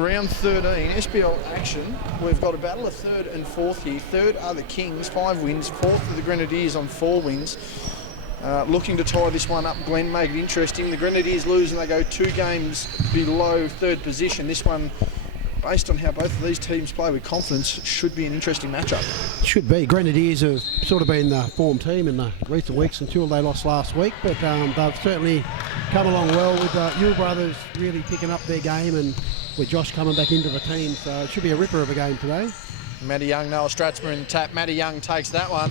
Round 13, SBL action. We've got a battle of third and fourth here. Third are the Kings, 5 wins. Fourth are the Grenadiers on 4 wins. Looking to tie this one up, Glenn, make it interesting. The Grenadiers lose and they go 2 games below third position. This one, based on how both of these teams play with confidence, should be an interesting matchup. Should be. Grenadiers have sort of been the form team in the recent weeks until they lost last week, but they've certainly come along well with Yull brothers really picking up their game and with Josh coming back into the team, so it should be a ripper of a game today. Matty Young, Noah Stratsma in tap. Matty Young takes that one.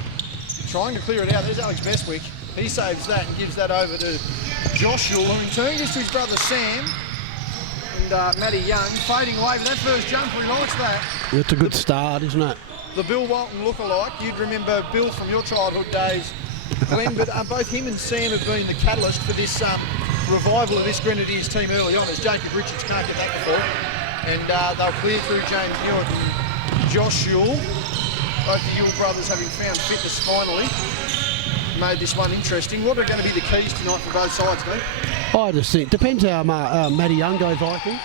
Trying to clear it out. There's Alex Bestwick. He saves that and gives that over to Josh Yull, who in turn gives to his brother Sam. And Matty Young fading away with that first jumper. He likes that. It's a good start, isn't it? The Bill Walton look-alike. You'd remember Bill from your childhood days, Glenn, but both him and Sam have been the catalyst for this revival of this Grenadiers team early on, as Jacob Richards can't get that before. And they'll clear through James Newitt and Josh Yull. Both the Yull brothers having found fitness finally. Made this one interesting. What are going to be the keys tonight for both sides, Glenn? I just think, depends how Matty Young goes, I think.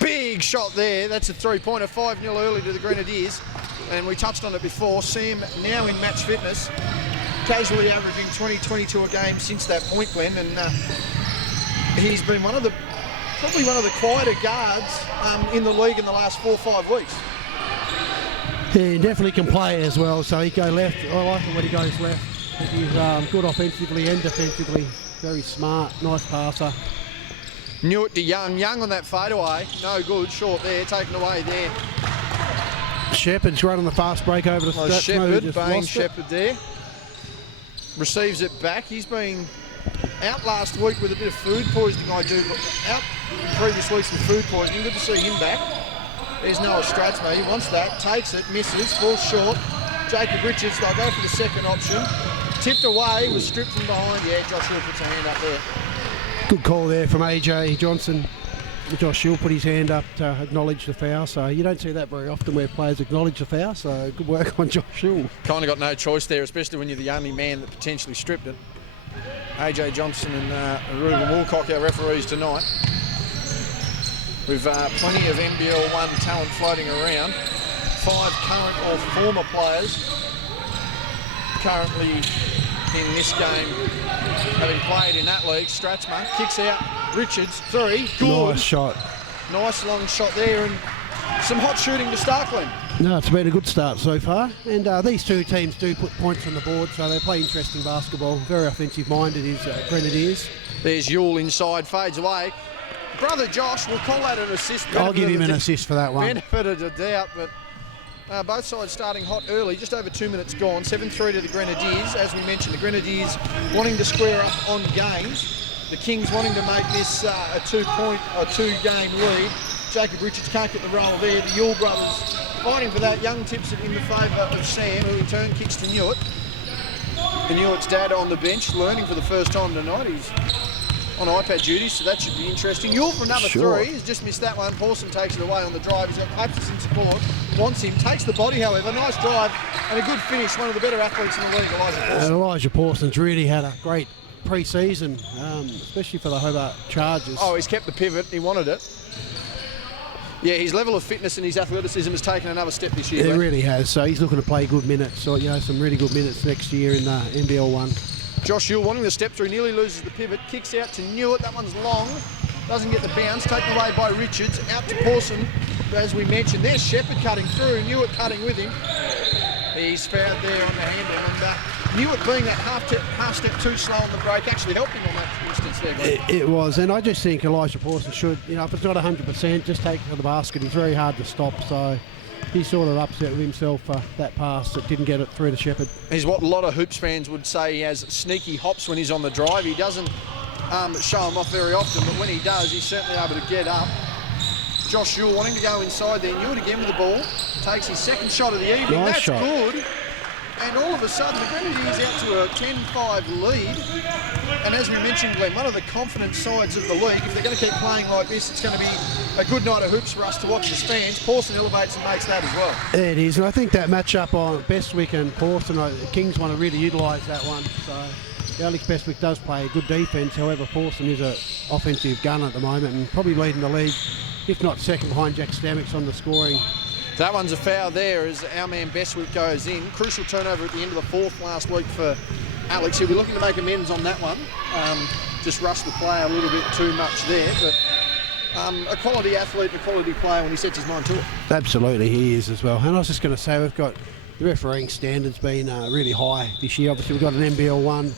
Big shot there. That's a 3-pointer, 5-0 early to the Grenadiers. And we touched on it before. Sam now in match fitness, casually averaging 20-22 a game since that point, Glenn, and he's been probably one of the quieter guards in the league in the last 4 or 5 weeks. Yeah, he definitely can play as well, so he go left. I like it when he goes left. He's good offensively and defensively, very smart, nice passer. Newitt to Young. Young on that fadeaway, no good, short there, taken away there. Shepherd's running the fast break over to Shepherd, Bain Shepherd there. Receives it back. He's been out last week with a bit of food poisoning, out previous weeks with food poisoning. Good to see him back. There's Noah Stratsma. He wants that. Takes it, misses, falls short. Jacob Richards, they'll go for the second option. Tipped away, was stripped from behind. Yeah, Josh Yull puts a hand up there. Good call there from AJ Johnson. Josh Yull put his hand up to acknowledge the foul, so you don't see that very often where players acknowledge the foul, so good work on Josh Yull. Kind of got no choice there, especially when you're the only man that potentially stripped it. AJ Johnson and Ruben Woolcock, our referees tonight. We've plenty of NBL 1 talent floating around. 5 current or former players currently in this game, having played in that league. Stratsma kicks out, Richards, 3, good. Nice shot. Nice long shot there, and some hot shooting to start, Glenn. No, it's been a good start so far, and these two teams do put points on the board, so they play interesting basketball. Very offensive-minded is Grenadiers. There's Yull inside, fades away. Brother Josh, we'll call that an assist. I'll give him an assist for that one. Benefit of the doubt, but both sides starting hot early, just over 2 minutes gone. 7-3 to the Grenadiers. As we mentioned, the Grenadiers wanting to square up on games. The Kings wanting to make this a 2-game lead. Jacob Richards can't get the roll there. The Yull brothers fighting for that. Young tips it in the favour of Sam, who in turn kicks to Newitt. And Newitt's dad on the bench, learning for the first time tonight. He's on iPad duty, so that should be interesting. Yull for another 3. He's just missed that one. Pawson takes it away on the drive. He's got Papsis in support. Wants him. Takes the body, however. Nice drive and a good finish. One of the better athletes in the league, Elijah Pawson. Elijah Pawson's really had a great pre-season, especially for the Hobart Chargers. Oh, he's kept the pivot. He wanted it. Yeah, his level of fitness and his athleticism has taken another step this year. It really has. So he's looking to play good minutes. So, some really good minutes next year in NBL 1. Josh Yull wanting to step through, nearly loses the pivot, kicks out to Newitt. That one's long, doesn't get the bounce, taken away by Richards. Out to Pawson, as we mentioned. There's Shepherd cutting through, Newitt cutting with him. He's fouled there on the handle, and Newitt being that half step too slow on the break actually helped him on that instance there. It was, and I just think Elijah Pawson should, if it's not 100%, just take it to the basket. He's very hard to stop, so he's sort of upset with himself for that pass that didn't get it through to Shepherd. He's what a lot of Hoops fans would say he has sneaky hops when he's on the drive. He doesn't show them off very often, but when he does, he's certainly able to get up. Josh Yull wanting to go inside there. Newitt again with the ball. Takes his second shot of the evening. Nice That's shot. Good. And all of a sudden, the Grenadiers out to a 10-5 lead. And as we mentioned, Glenn, one of the confident sides of the league. If they're going to keep playing like this, it's going to be a good night of hoops for us to watch as fans. Pawson elevates and makes that as well. It is, and I think that matchup on Bestwick and Pawson, the Kings want to really utilise that one. So Alex Bestwick does play good defence. However, Pawson is an offensive gun at the moment and probably leading the league if not second behind Jack Stamix on the scoring. That one's a foul there as our man Bestwick goes in. Crucial turnover at the end of the fourth last week for Alex. He'll be looking to make amends on that one. Just rushed the play a little bit too much there, but a quality athlete, a quality player when he sets his mind to it. Absolutely, he is as well. And I was just going to say, we've got the refereeing standards been really high this year. Obviously, we've got an NBL one,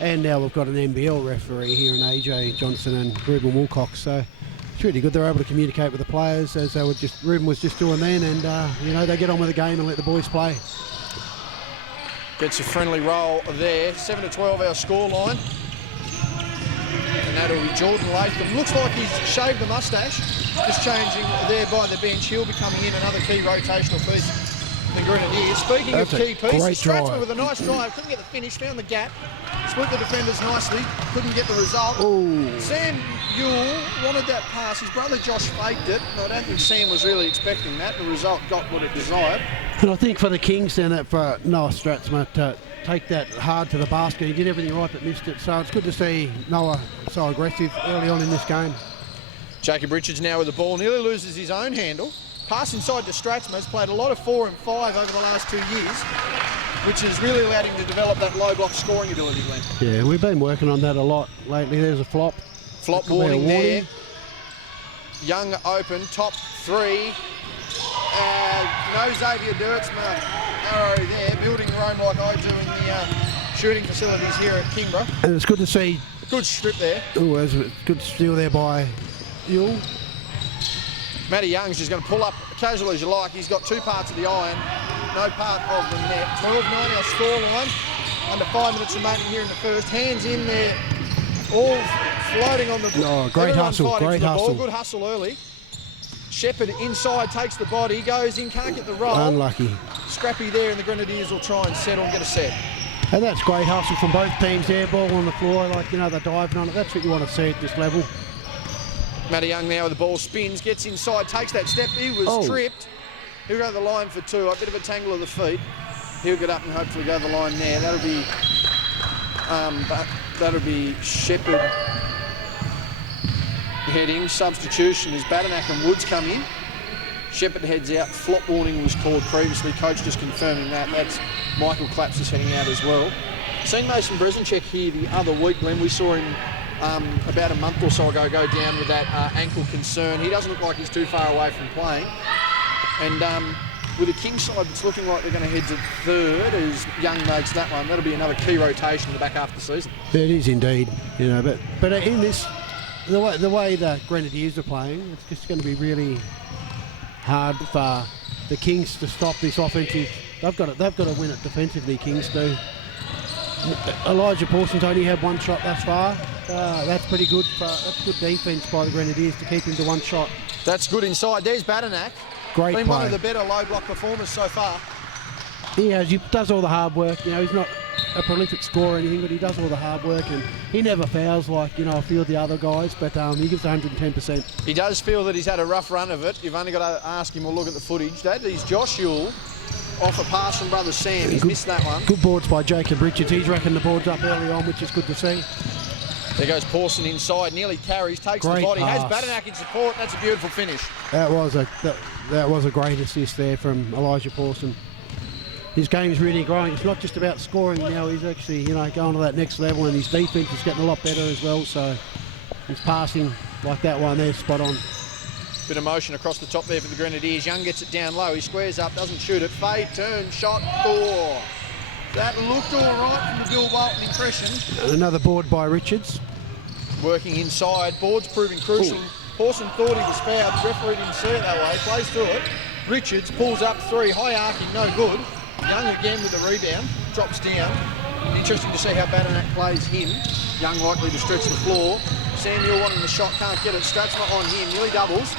and now we've got an NBL referee here in AJ Johnson and Ruben Wilcox. So it's really good. They're able to communicate with the players as they were Ruben was just doing then, and they get on with the game and let the boys play. Gets a friendly roll there. 7-12 our scoreline. And that'll be Jordan Latham. Looks like he's shaved the moustache. Just changing there by the bench. He'll be coming in, another key rotational piece. The Grenadiers. Speaking of key pieces, Stratsman with a nice drive, couldn't get the finish, found the gap, split the defenders nicely, couldn't get the result. Ooh. Sam Ewell wanted that pass, his brother Josh faked it, but I don't think Sam was really expecting that. The result got what it desired. And I think for the Kings then, that for Noah Stratsman to take that hard to the basket, he did everything right but missed it, so it's good to see Noah so aggressive early on in this game. Jacob Richards now with the ball, nearly loses his own handle. Pass inside to Stratsman, has played a lot of 4 and 5 over the last 2 years, which has really allowed him to develop that low block scoring ability, Glenn. Yeah, we've been working on that a lot lately. There's a flop. Flop warning there. Young open, top 3. No Xavier Dirtsma arrow there, building Rome like I do in the shooting facilities here at Kingborough. And it's good to see. Good strip there. Oh, there's a good steal there by Ewell. Matty Young's just going to pull up casual as you like. He's got 2 parts of the iron, no part of the net. 12-9 our scoreline. Under 5 minutes remaining here in the first. Hands in there, all floating on the ball. Oh, great hustle, great hustle. Good hustle early. Shepherd inside, takes the body, goes in, can't get the roll. Unlucky. Scrappy there, and the Grenadiers will try and settle and get a set. And that's great hustle from both teams there. Ball on the floor, they're diving on it. That's what you want to see at this level. Matty Young now with the ball, spins, gets inside, takes that step. He was tripped. He'll go to the line for 2. A bit of a tangle of the feet. He'll get up and hopefully go the line there. That'll be Shepherd heading. Substitution as Badanack and Woods come in. Shepherd heads out. Flop warning was called previously. Coach just confirming that. That's Michael Claps is heading out as well. Seen Mason Brezenchek here the other week, Glenn. We saw him about a month or so ago go down with that ankle concern. He doesn't look like he's too far away from playing. And with the Kings side, it's looking like they're going to head to 3rd as Young makes that one. That'll be another key rotation in the back half of the season. It is indeed, but in this, the way the Grenadiers are playing, it's just going to be really hard for the Kings to stop this offensive. They've got to win it defensively. Kings do. Elijah Paulson's only had 1 shot thus far. That's pretty good. That's good defence by the Grenadiers to keep him to 1 shot. That's good inside. There's Badanack. Great Been play. one of the better low block performers so far. He does all the hard work. He's not a prolific scorer or anything, but he does all the hard work, and he never fouls like a few of the other guys. But he gives 110%. He does feel that he's had a rough run of it. You've only got to ask him or look at the footage. That is Josh Ewell off a pass from brother Sam. He's missed that one. Good boards by Jacob Richards. He's racking the boards up early on, which is good to see. There goes Pawson inside, nearly carries, takes Great the body, pass. has Badanack in support. That's a beautiful finish. That was a great assist there from Elijah Pawson. His game's really growing. It's not just about scoring now. He's actually, going to that next level, and his defence is getting a lot better as well. So he's passing like that one there, spot on. Bit of motion across the top there for the Grenadiers. Young gets it down low. He squares up, doesn't shoot it. Fade, turn, shot, score. That looked all right from the Bill Bolton impression. And another board by Richards. Working inside. Board's proving crucial. Pawson thought he was fouled. The referee didn't see it that way. Plays through it. Richards pulls up 3. High arcing, no good. Young again with the rebound. Drops down. Interesting to see how Badanack plays him. Young likely to stretch the floor. Samuel wanting the shot, can't get it. Stratsma on him, nearly doubles.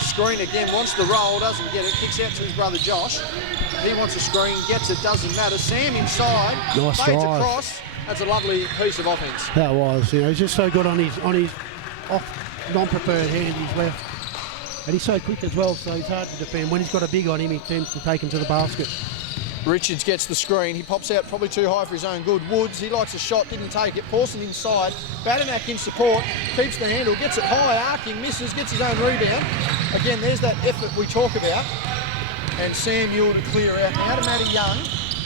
Screen again, wants the roll, doesn't get it. Kicks out to his brother Josh. He wants a screen, gets it, doesn't matter. Sam inside, nice fades drive. Across. That's a lovely piece of offence. That was, he's just so good on his off non-preferred hand, his left. And he's so quick as well, so he's hard to defend. When he's got a big on him, he tends to take him to the basket. Richards gets the screen. He pops out probably too high for his own good. Woods, he likes a shot, didn't take it. Pawson inside. Badanack in support. Keeps the handle, gets it high, arcing, misses, gets his own rebound. Again, there's that effort we talk about. And Sam Ewell to clear out. Now to Matty Young.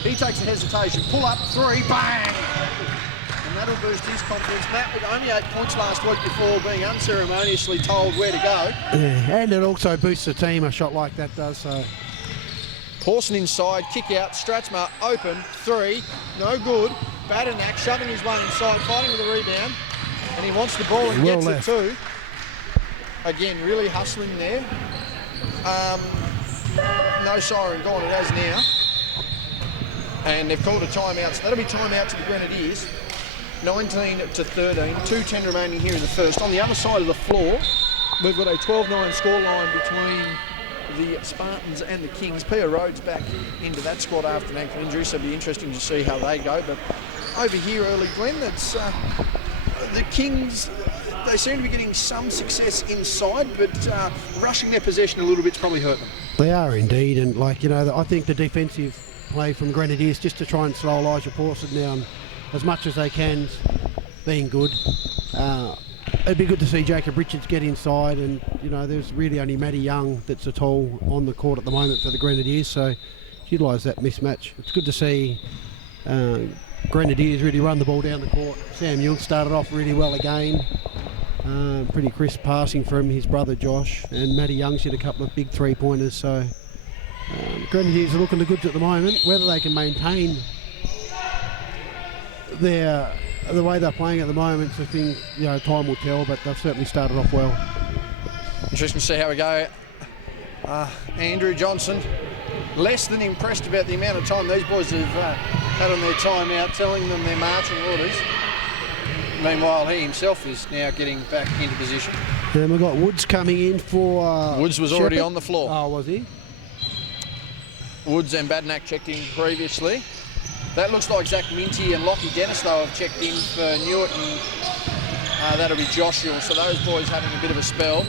He takes a hesitation. Pull up, 3, bang! And that'll boost his confidence. Matt with only 8 points last week before being unceremoniously told where to go. Yeah, and it also boosts the team, a shot like that does. So. Pawson inside, kick out, Stratsma open, 3, no good. Badanac shoving his one inside, fighting with the rebound. And he wants the ball and gets it too. Again, really hustling there. No siren gone, it has now. And they've called a timeout, so that'll be timeout to the Grenadiers. 19 to 13, 2:10 remaining here in the first. On the other side of the floor, we've got a 12-9 scoreline between the Spartans and the Kings. Pia Rhodes back into that squad after an ankle injury, so it'll be interesting to see how they go. But over here early, Glenn, that's the Kings. They seem to be getting some success inside, but rushing their possession a little bit's probably hurt them. They are indeed, and I think the defensive play from Grenadiers just to try and slow Elijah Pawson down as much as they can, being good. It'd be good to see Jacob Richards get inside, and there's really only Matty Young that's at all on the court at the moment for the Grenadiers, so utilise that mismatch. It's good to see Grenadiers really run the ball down the court. Sam Ewell started off really well again. Pretty crisp passing from his brother Josh, and Matty Young's hit a couple of big 3-pointers, so Grenadiers are looking the goods at the moment. Whether they can maintain the way they're playing at the moment, I think time will tell, but they've certainly started off well. Interesting to see how we go. Andrew Johnson, less than impressed about the amount of time these boys have had on their timeout, telling them their marching orders. Meanwhile, he himself is now getting back into position. Then we've got Woods coming in for Woods was already on the floor. Oh, was he? Woods and Badanac checked in previously. That looks like Zach Minty and Lockie Dennis, though, have checked in for Newitt, and that'll be Joshua. So those boys having a bit of a spell.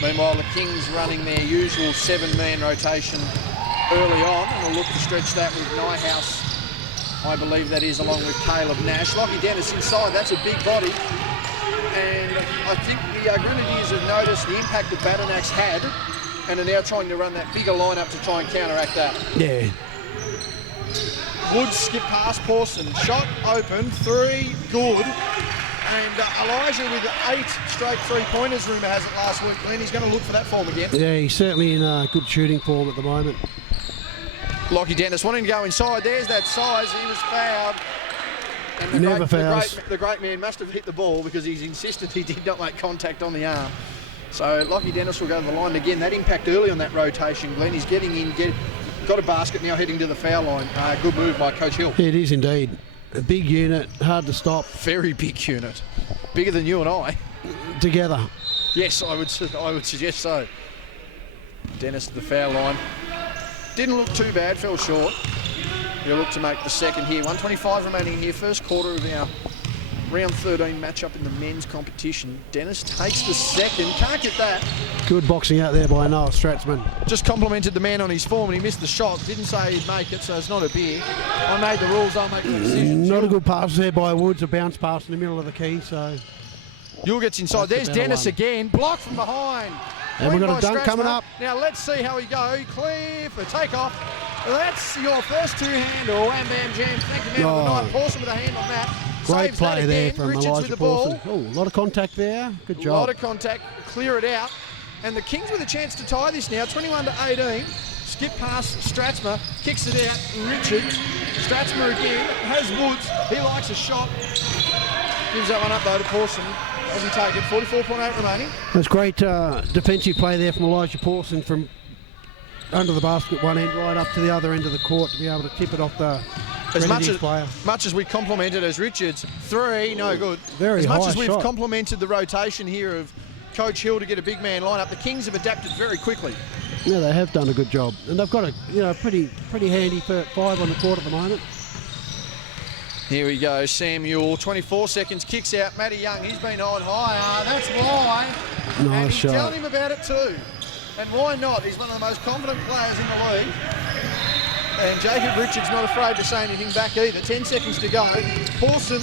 Meanwhile, the Kings running their usual 7-man rotation early on, and will look to stretch that with Nyhouse, I believe that is, along with Caleb Nash. Lockie Dennis inside, that's a big body. And I think the Grenadiers have noticed the impact that Badanac's had, and are now trying to run that bigger lineup to try and counteract that. Yeah. Woods skip past Pawson, shot open, 3, good. And Elijah with 8 straight 3-pointers, rumour has it last week, Glenn. He's going to look for that form again. Yeah, he's certainly in good shooting form at the moment. Lockie Dennis wanting to go inside. There's that size. He was fouled. And Never fouls. The great man must have hit the ball because he's insisted he did not make contact on the arm. So Lockie Dennis will go to the line again. That impact early on that rotation, Glenn. He's getting in, got a basket now heading to the foul line. Good move by Coach Hill. It is indeed. A big unit, hard to stop. Very big unit. Bigger than you and I. Together. Yes, I would suggest so. Dennis to the foul line. Didn't look too bad, fell short. He'll look to make the second here. 1:25 remaining here, first quarter of our round 13 matchup in the men's competition. Dennis takes the second, can't get that. Good boxing out there by Noah Stratsman. Just complimented the man on his form and he missed the shot. Didn't say he'd make it, so it's not a beer. I made the rules, I'll make the decision. Not a good pass there by Woods, a bounce pass in the middle of the key, so... Yule gets inside, there's Dennis again, blocked from behind. And we've got a dunk coming up. Now let's see how we go. Clear for takeoff. That's your first two-hander. Wham, bam, jam. Thank you, man of the night. Pawson with a hand on that. Great Saves play there from Richards Elijah with the ball. Pawson. Oh, a lot of contact there. Good job. A lot of contact. Clear it out. And the Kings with a chance to tie this now. 21 to 18. Skip past Stratsma. Kicks it out. Richards. Stratsma again. Has Woods. He likes a shot. Gives that one up though to Pawson. Doesn't take it. 44.8 remaining. That's great defensive play there from Elijah Pawson from under the basket one end right up to the other end of the court to be able to tip it off the much as we complimented as Richards, 3, no good. Very high As much as we've shot. complimented the rotation here of Coach Hill to get a big man lineup, the Kings have adapted very quickly. Yeah, they have done a good job, and they've got a pretty handy 5 on the court at the moment. Here we go, Sam Ewell, 24 seconds, kicks out, Matty Young, he's been on high, that's why. Nice and shot. Telling him about it too. And why not? He's one of the most confident players in the league. And Jacob Richards not afraid to say anything back either. 10 seconds to go. Pawson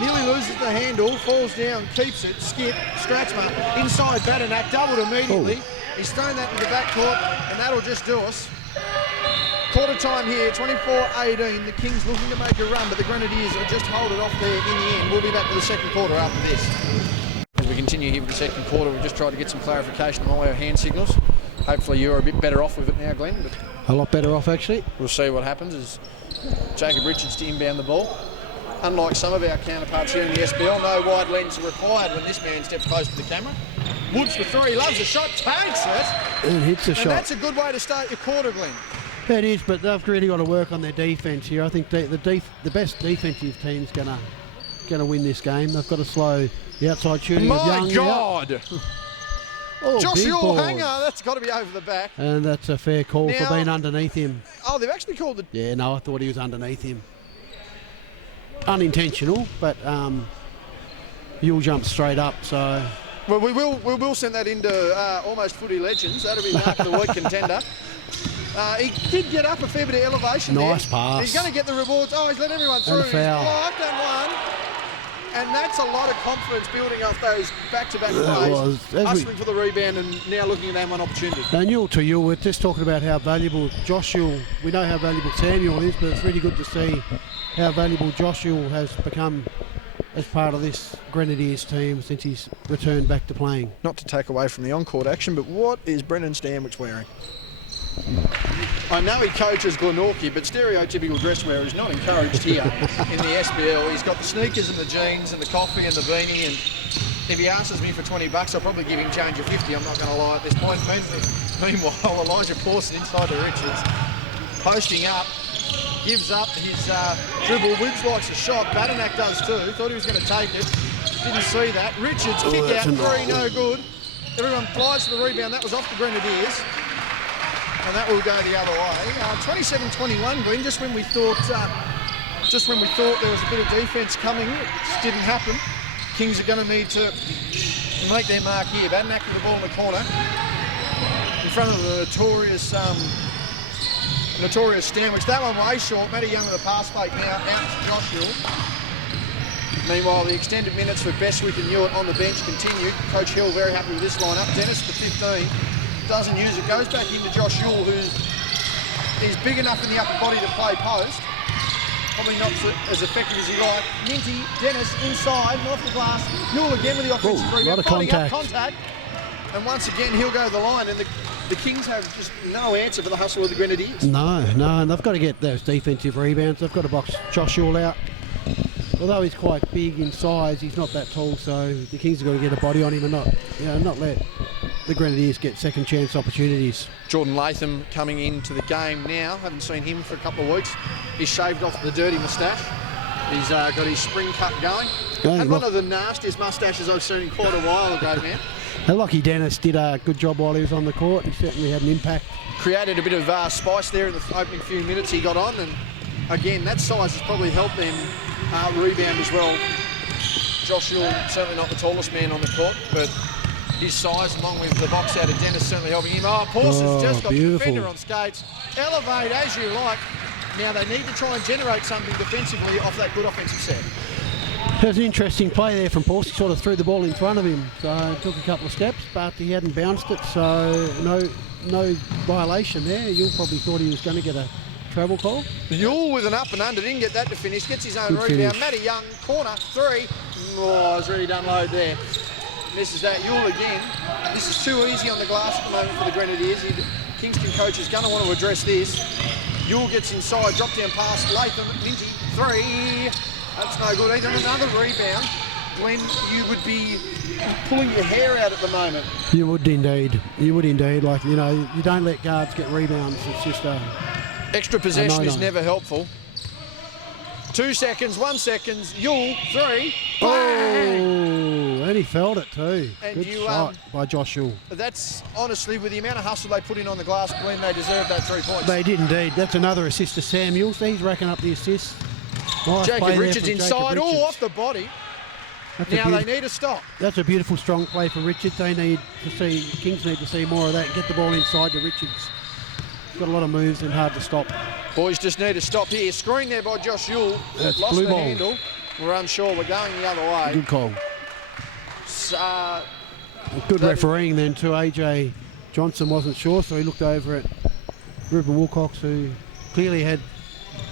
nearly loses the handle, falls down, keeps it, skip, scratch mark, inside Badanac, doubled immediately. He's thrown that into the back court, and that'll just do us. Quarter time here, 24-18. The Kings looking to make a run, but the Grenadiers will just hold it off there in the end. We'll be back to the second quarter after this. As we continue here with the second quarter, we've just tried to get some clarification on all our hand signals. Hopefully you're a bit better off with it now, Glenn. But A lot better off, actually. we'll see what happens as Jacob Richards to inbound the ball. Unlike some of our counterparts here in the SBL, no wide lens are required when this man steps close to the camera. Woods for three, loves a shot, takes it. And hits a And shot. that's a good way to start your quarter, Glenn. It is, but they've really got to work on their defence here. I think the best defensive team's gonna win this game. They've got to slow the outside shooting of Young. My God! Oh, Josh big Yule ball. hanger, that's got to be over the back. And that's a fair call Now- for being underneath him. Oh, they've actually called the... Yeah, no, I thought he was underneath him. Unintentional, but Yule jumped straight up, so... Well, we will send that into Almost Footy Legends. That'll be Mark of the Week contender. He did get up a fair bit of elevation Nice there. pass. He's going to get the rewards. Oh, he's let everyone through. And a foul. He's blocked and one. And that's a lot of confidence building off those back-to-back That was. plays. Hustling for the rebound and now looking at that one opportunity. And Yule to Yule, we're just talking about how valuable Josh Yule, we know how valuable Samuel is, but it's really good to see how valuable Josh Yule has become as part of this Grenadiers team since he's returned back to playing. Not to take away from the on-court action, but what is Brendan Stanwich wearing? I know he coaches Glenorchy, but stereotypical dress wear is not encouraged here in the SBL. He's got the sneakers and the jeans and the coffee and the beanie, and if he asks me for $20, I'll probably give him change of 50, I'm not going to lie at this point. Meanwhile, Elijah Pawson inside to Richards, posting up, gives up his dribble. Woods likes a shot, Badanac does too, thought he was going to take it, didn't see that. Richards, kick out, three, no good. Everyone flies for the rebound, that was off the Grenadiers. And that will go the other way. 27-21, Glenn, just when we thought there was a bit of defence coming, it just didn't happen. Kings are going to need to make their mark here. Badanac with the ball in the corner. In front of the notorious Stanwich. That one way short. Matty Young with a pass fake now out to Josh Yule. Meanwhile, the extended minutes for Bestwick and Ewart on the bench continue. Coach Hill very happy with this lineup. Dennis for 15. Doesn't use it, goes back into Josh Yule, who is big enough in the upper body to play post. Probably not as effective as he like. Minty, Dennis inside, off the glass. Yule again with the offensive rebound. Lot of contact. And once again, he'll go to the line. And the Kings have just no answer for the hustle of the Grenadiers. No, and they've got to get those defensive rebounds. They've got to box Josh Yule out. Although he's quite big in size, he's not that tall, so the Kings have got to get a body on him and not let the Grenadiers get second chance opportunities. Jordan Latham coming into the game now. Haven't seen him for a couple of weeks. He's shaved off the dirty moustache. He's got his spring cut going. And one of the nastiest moustaches I've seen in quite a while ago now. And Lockie Dennis did a good job while he was on the court. He certainly had an impact. Created a bit of spice there in the opening few minutes he got on, and again, that size has probably helped them rebound as well. Josh Yule, certainly not the tallest man on the court, but his size, along with the box out of Dennis, certainly helping him. Parsons just got the defender on skates. Elevate as you like. Now they need to try and generate something defensively off that good offensive set. There's an interesting play there from Parsons. Sort of threw the ball in front of him, so it took a couple of steps, but he hadn't bounced it, so no violation there. Yule probably thought he was going to get a travel call. Yule with an up and under, didn't get that to finish, gets his own Good rebound. finish. Matty Young, corner, three. Oh, it's really done load there. Misses that. Yule again. This is too easy on the glass at the moment for the Grenadiers. The Kingston coach is going to want to address this. Yule gets inside, drop down pass, Latham, Minty, three. That's no good either. Another rebound when you would be pulling your hair out at the moment. You would indeed. You would indeed. Like, you don't let guards get rebounds. It's just extra possession is never helpful. 2 seconds, 1 second. Yule, three. Bang! And he felt it too. And good shot by Josh Yule. That's honestly, with the amount of hustle they put in on the glass, Glenn, they deserve that 3 points. They did indeed. That's another assist to Samuel. So he's racking up the assists. Nice Jacob play Richards there from inside, Jacob Richards. off the body. That's Now they need to stop. That's a beautiful, strong play for Richards. Kings need to see more of that and get the ball inside to Richards. He's got a lot of moves and hard to stop. Boys just need to stop here. Screen there by Josh Yule. That's Lost blue the ball. handle. We're unsure. We're going the other way. Good call. So, Good refereeing then too. AJ Johnson wasn't sure, so he looked over at Ruben Wilcox, who clearly had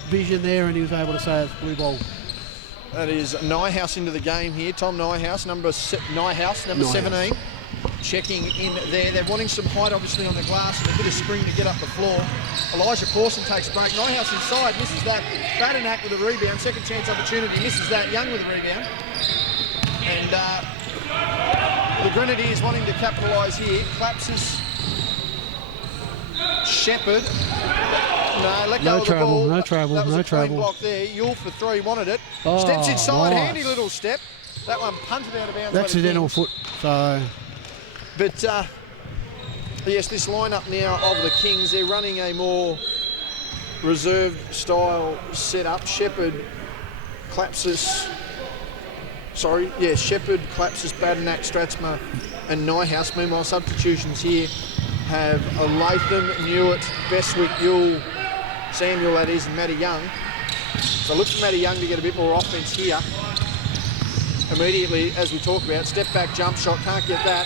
vision there, and he was able to say it's blue ball. that is Nyhouse into the game here. Tom Nyhouse, number 17, checking in there. They're wanting some height, obviously, on the glass and a bit of spring to get up the floor. Elijah Pawson takes a break. Nyhouse inside, misses that. Badanack with a rebound. Second chance opportunity, misses that. Young with a rebound. And the Grenadiers wanting to capitalise here. Clapsis, Shepherd. No, let go of the ball. No travel, that was no a clean travel. block there. Yule for 3, wanted it. Oh, Steps inside, nice. handy little step. That one punted out of bounds. by the Accidental Kings. foot, so... But yes, this lineup now of the Kings, they're running a more reserved style setup. Shepherd, Clapsis, Shepherd, Clapsis, Badanack, Stratsma and Nyhouse. Meanwhile, substitutions here have a Latham, Newitt, Beswick, Yule, Samuel that is, and Matty Young. So look for Matty Young to get a bit more offence here. Immediately, as we talk about, step back, jump shot, can't get that.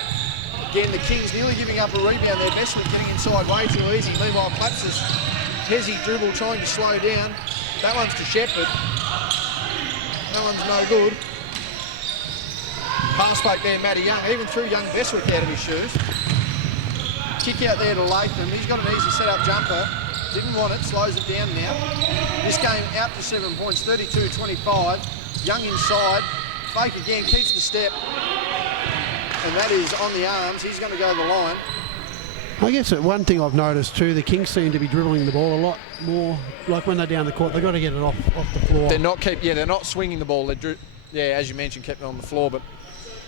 Again, the Kings nearly giving up a rebound there. Beswick getting inside way too easy. Meanwhile, Clapsis, Hezzy dribble trying to slow down. That one's to Shepherd. That one's no good. Pass fake there, Matty Young. Even threw young Beswick out of his shoes. Kick out there to Latham. He's got an easy set-up jumper. Didn't want it, slows it down now. This game out to 7 points, 32-25. Young inside. Fake again, keeps the step. And that is on the arms. He's going to go to the line. I guess that one thing I've noticed too, the Kings seem to be dribbling the ball a lot more. Like when they're down the court, they've got to get it off the floor. They're not swinging the ball. They're as you mentioned, kept it on the floor. But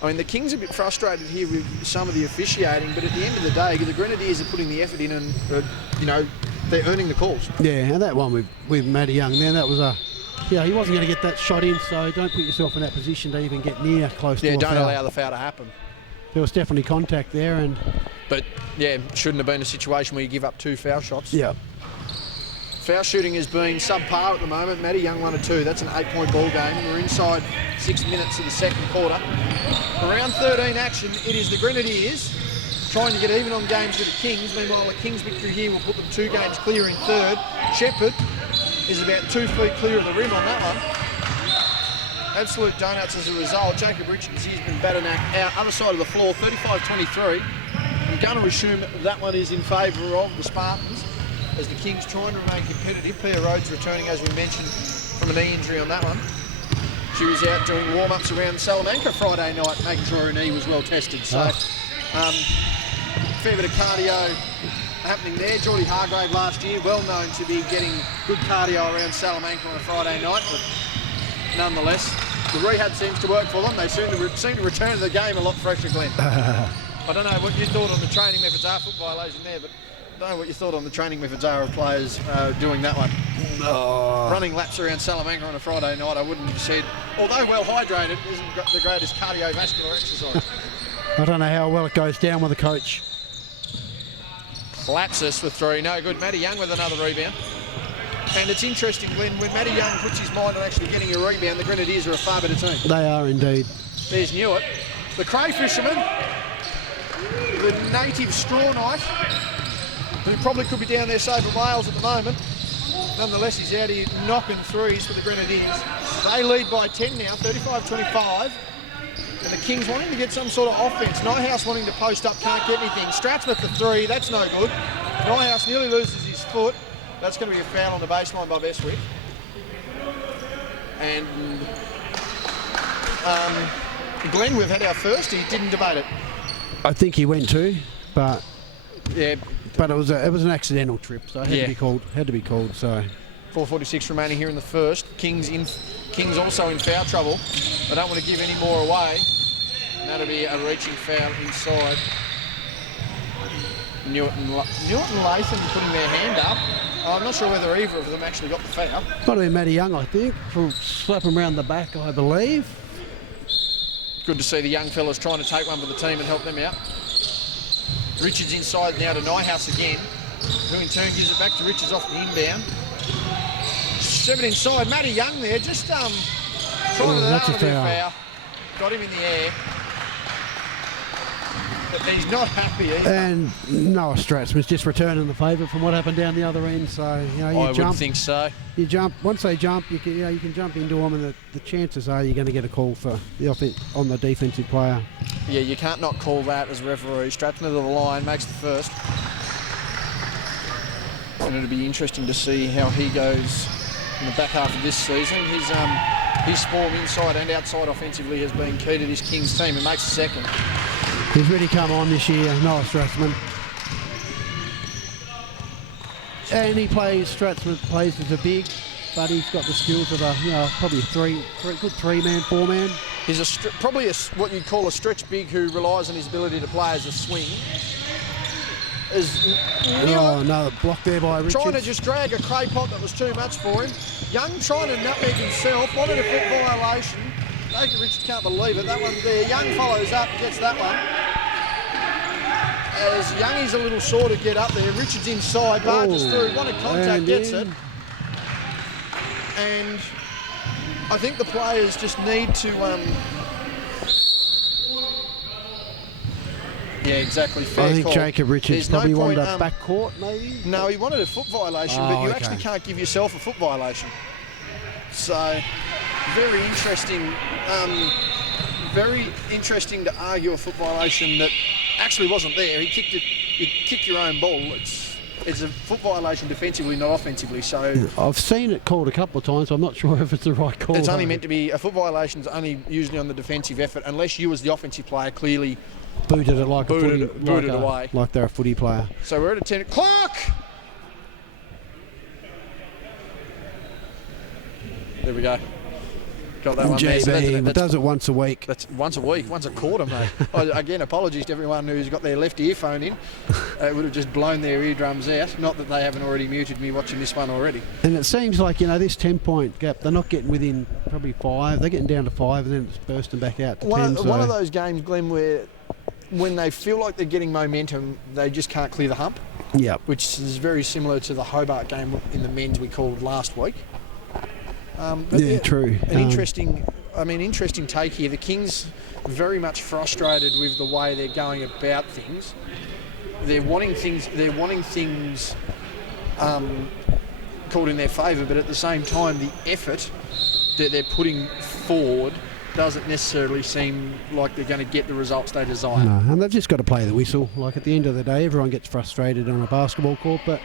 I mean, the Kings are a bit frustrated here with some of the officiating. But at the end of the day, the Grenadiers are putting the effort in, and they're earning the calls. Yeah, and that one with Matty Young, man, that was a... Yeah, he wasn't going to get that shot in, so don't put yourself in that position to even get near close to a don't foul. allow the foul to happen. There was definitely contact there, and... But, yeah, shouldn't have been a situation where you give up 2 foul shots. Yeah. Foul shooting has been subpar at the moment. Matty Young 1 or 2. That's an 8-point ball game. We're inside 6 minutes of the second quarter. Around 13 action, it is the Grenadiers trying to get even on games with the Kings. Meanwhile, the Kings victory here will put them 2 games clear in third. Shepherd is about 2 feet clear of the rim on that one. Absolute donuts as a result. Jacob Richards, he's been Badanack out. Other side of the floor, 35-23. I'm going to assume that one is in favour of the Spartans as the Kings trying to remain competitive. Pia Rhodes returning, as we mentioned, from a knee injury on that one. She was out doing warm-ups around Salamanca Friday night, making sure her knee was well tested. So, fair bit of cardio happening there. Geordie Hargrave last year, well known to be getting good cardio around Salamanca on a Friday night, but nonetheless, the rehab seems to work for them. They seem to return to the game a lot fresher, Glenn. I don't know what you thought on the training methods are, foot violation there, but I don't know what you thought on the training methods are of players doing that one. Running laps around Salamanca on a Friday night, I wouldn't have said, although well hydrated, isn't the greatest cardiovascular exercise. I don't know how well it goes down with the coach. Lapsus with 3, no good. Matty Young with another rebound. And it's interesting, Glenn, when Matty Young puts his mind on actually getting a rebound, the Grenadiers are a far better team. They are indeed. There's Newitt. The crayfisherman, the native straw knife, who probably could be down there saving whales at the moment. Nonetheless, he's out here knocking threes for the Grenadiers. They lead by 10 now, 35-25. And the Kings wanting to get some sort of offence. Nyhouse wanting to post up, can't get anything. Stratsma for 3, that's no good. Nyhouse nearly loses his foot. That's going to be a foul on the baseline by Beswick. And Glenn, we've had our first. He didn't debate it. I think he went too, but yeah, but it was an accidental trip, so it had to be called. Had to be called. So 4:46 remaining here in the first. Kings also in foul trouble. I don't want to give any more away. And that'll be a reaching foul inside. Newitt and Latham putting their hand up. I'm not sure whether either of them actually got the foul. Might have been Matty Young, I think, for slap him around the back, I believe. Good to see the young fellas trying to take one for the team and help them out. Richards inside now to Nyhouse again, who in turn gives it back to Richards off the inbound. 7 inside, Matty Young there, just That's a that'll be a foul. foul. Got him in the air. But he's not happy either. And Noah Stratsman's just returning the favour from what happened down the other end. So, you know, you I jump. would think so. You jump. Once they jump, you can jump into them, and the chances are you're going to get a call for the on the defensive player. Yeah, you can't not call that as a referee. Stratsman to the line, makes the first. And it'll be interesting to see how he goes in the back half of this season. His form inside and outside offensively has been key to this Kings team. He makes the second. He's really come on this year, Noah Stratsman. And Stratsman plays as a big, but he's got the skills of a, probably a good three-man, four-man. He's probably what you'd call a stretch big who relies on his ability to play as a swing. Another block there by Richards. Trying to just drag a clay pot that was too much for him. Young trying to nutmeg himself, wanted a foot violation. Richards can't believe it. That one there. Young follows up, gets that one. As Youngie's a little sore to get up there. Richards inside, barges through, wanted contact, gets it. And I think the players just need to... Yeah, exactly. Fair I think call. Jacob Richards probably wanted a back court, maybe? No, he wanted a foot violation, but you actually can't give yourself a foot violation. So, very interesting. Very interesting to argue a foot violation that actually wasn't there. He kicked it. You kick your own ball. It's a foot violation defensively, not offensively. So I've seen it called a couple of times. So I'm not sure if it's the right call. It's only meant to be a foot violation. Is only usually on the defensive effort, unless you, as the offensive player, clearly booted it like booted away, like they're a footy player. So we're at a 10 o'clock. There we go. Got that one. GB does it once a week. That's once a week, once a quarter, mate. Again, apologies to everyone who's got their left earphone in. It would have just blown their eardrums out. Not that they haven't already muted me watching this one already. And it seems like, this 10-point gap, they're not getting within probably 5. They're getting down to 5 and then it's bursting back out to 10. One of those games, Glenn, where when they feel like they're getting momentum, they just can't clear the hump. Yeah. Which is very similar to the Hobart game in the men's we called last week. True. An interesting take here. The Kings very much frustrated with the way they're going about things. They're wanting things called in their favour, but at the same time, the effort that they're putting forward doesn't necessarily seem like they're going to get the results they desire. No, and they've just got to play the whistle. Like at the end of the day, everyone gets frustrated on a basketball court, but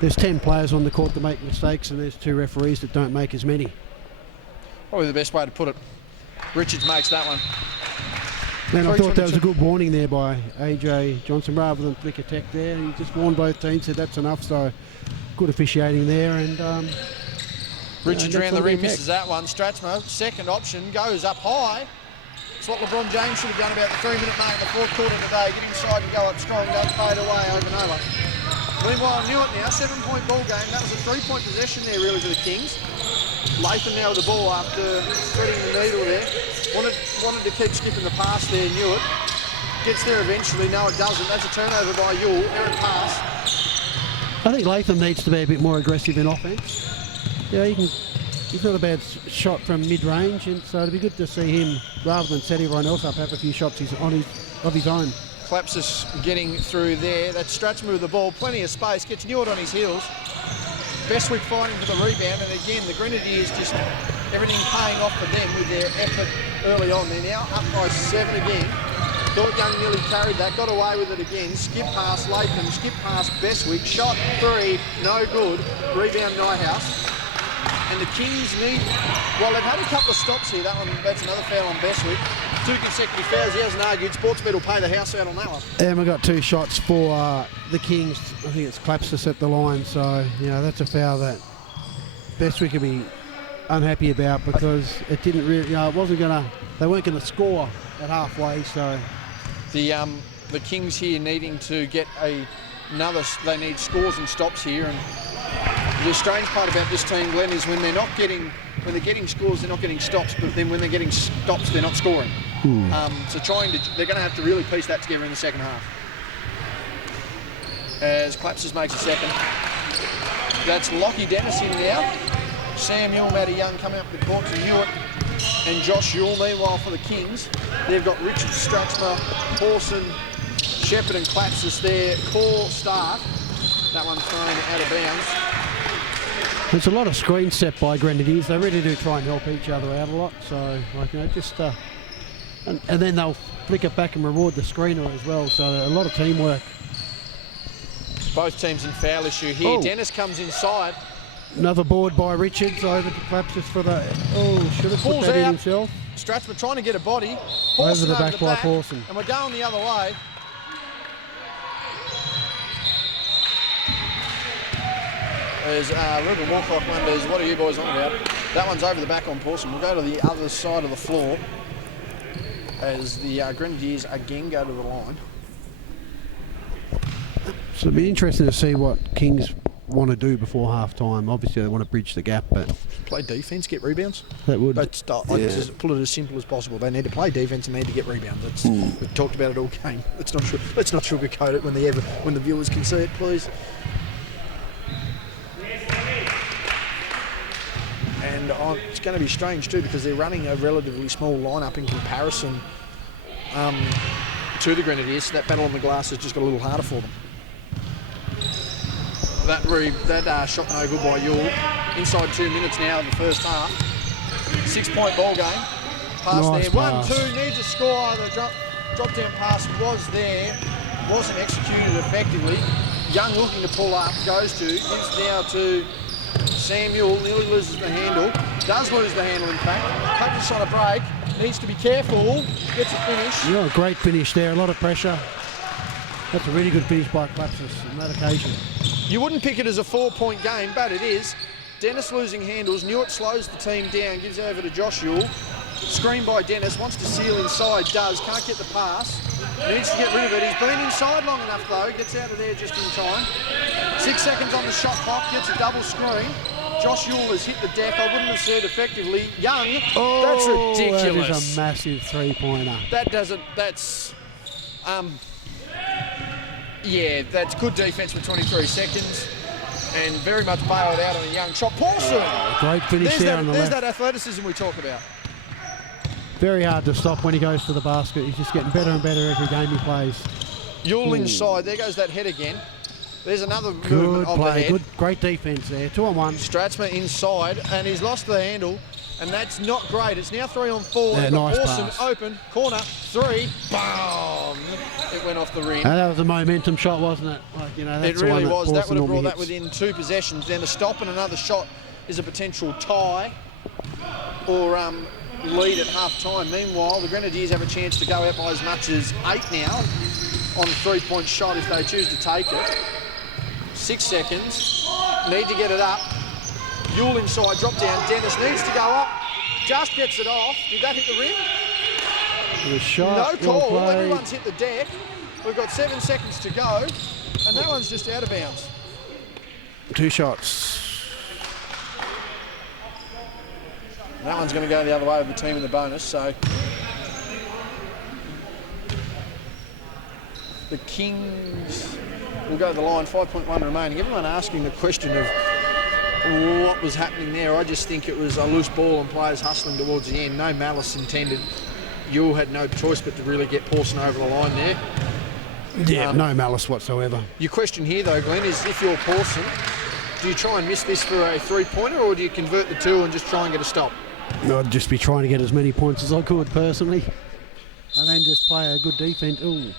there's 10 players on the court that make mistakes and there's 2 referees that don't make as many. Probably the best way to put it. Richards makes that one. And I thought that was a good warning there by AJ Johnson rather than flick a tech there. He just warned both teams, said that's enough, so good officiating there. And Richards around the rim, misses that one. Stratsma, second option, goes up high. It's what LeBron James should have done about the 3-minute mark in the fourth quarter today. Get inside and go up strong, don't fade away over Noah. Meanwhile, Newitt now, 7-point ball game. That was a 3-point possession there really for the Kings. Latham now with the ball after threading the needle there. Wanted to keep skipping the pass there, Newitt. Gets there eventually, no it doesn't. That's a turnover by Yule, errant pass. I think Latham needs to be a bit more aggressive in offence. He's not a bad shot from mid-range, and so it'd be good to see him, rather than set everyone else up, have a few shots of his own. Klapsis getting through there. That's Stratsman with the ball, plenty of space, gets Newitt on his heels. Bestwick fighting for the rebound, and again, the Grenadiers just everything paying off for them with their effort early on. They're now up by 7 again. Thought Young nearly carried that, got away with it again. Skip past Latham, skip past Bestwick, shot 3, no good. Rebound Nyhouse. And the Kings need, well, they've had a couple of stops here. That's another foul on Bestwick. 2 consecutive fouls, he hasn't argued. Sportsbet will pay the house out on that one. And we've got 2 shots for the Kings. I think it's Klapsis at the line, so, that's a foul that Bestwick could be unhappy about because it didn't really, they weren't going to score at halfway, so. The Kings here needing to get they need scores and stops here, and the strange part about this team, Glenn, is when they're getting scores, they're not getting stops, but then when they're getting stops, they're not scoring. So they're going to have to really piece that together in the second half. As Klapsis makes a second. That's Lockie Dennis in now. Samuel, Matty Young coming up the court to Newitt. and Josh Yule. Meanwhile, for the Kings, they've got Richard, Straxmer, Pawson, Shepherd and Claps as their core start. That one thrown out of bounds. There's a lot of screen set by Grenadiers. They really do try and help each other out a lot. So, like, you know, just and then they'll flick it back and reward the screener as well. So a lot of teamwork. Both teams in foul issue here. Oh. Dennis comes inside. Another board by Richards over to Claps just for the... Oh, should have put Pulls that in out. himself. Stratsman trying to get a body. Over Pawson the back by Pawson. And we're going the other way. There's Ruben Walcock wonders, what are you boys on about? That one's over the back on Pawson. We'll go to the other side of the floor as the Grenadiers again go to the line. So it'll be interesting to see what Kings want to do before half-time. Obviously, they want to bridge the gap, but... Play defence, get rebounds. That would... I'd just put it as simple as possible. They need to play defence and they need to get rebounds. We've talked about it all game. Let's not sugarcoat it when the viewers can see it, please. And it's going to be strange too because they're running a relatively small lineup in comparison to the Grenadiers. So that battle on the glass has just got a little harder for them. That shot no good by Yule. Inside 2 minutes now of the first half. 6-point ball game. Pass Nice there. pass. 1-2 needs a score. The drop down pass was there. Wasn't executed effectively. Young looking to pull up. Goes to. Gives now to Samuel. Nearly loses the handle. Does lose the handle in fact. Coaches on a break. Needs to be careful. Gets a finish. Yeah, a great finish there. A lot of pressure. That's a really good finish by Clapsis on that occasion. You wouldn't pick it as a 4-point game, but it is. Dennis losing handles. Newitt slows the team down. Gives over to Josh Yule. Screen by Dennis. Wants to seal inside. Does. Can't get the pass. Needs to get rid of it. He's been inside long enough though. Gets out of there just in time. 6 seconds on the shot clock. Gets a double screen. Josh Yule has hit the deck. I wouldn't have said effectively. Young. That's ridiculous. That is a massive three-pointer. Yeah, that's good defence for 23 seconds and very much bailed out on a Young shot. Pawson! Great finish there on the There's left. that athleticism we talk about. Very hard to stop when he goes to the basket. He's just getting better and better every game he plays. Yule inside. There goes that head again. There's another Good movement of the play. head. Good, great defence there. 2-on-1. Stratsma inside and he's lost the handle and that's not great. It's now 3-on-4. Yeah, nice Pawson pass. open. Corner. 3. Boom! It went off the rim. And that was a momentum shot, wasn't it? Like, you know, that's It really the one was. That would have brought that hits. within 2 possessions. Then a stop and another shot is a potential tie or lead at half-time. Meanwhile, the Grenadiers have a chance to go out by as much as 8 now on a 3-point shot if they choose to take it. 6 seconds. Need to get it up. Yule inside, drop down. Dennis needs to go up. Just gets it off. Did that hit the rim? The shot, No well call. played. Everyone's hit the deck. We've got 7 seconds to go. And that one's just out of bounds. 2 shots. That one's going to go the other way of the team in the bonus, so the Kings will go to the line, 5.1 remaining. Everyone asking the question of what was happening there. I just think it was a loose ball and players hustling towards the end. No malice intended. Yule had no choice but to really get Pawson over the line there. Yeah, no malice whatsoever. Your question here though, Glenn, is if you're Pawson, do you try and miss this for a 3-pointer or do you convert the 2 and just try and get a stop? I'd just be trying to get as many points as I could personally. And then just play a good defence. Ooh.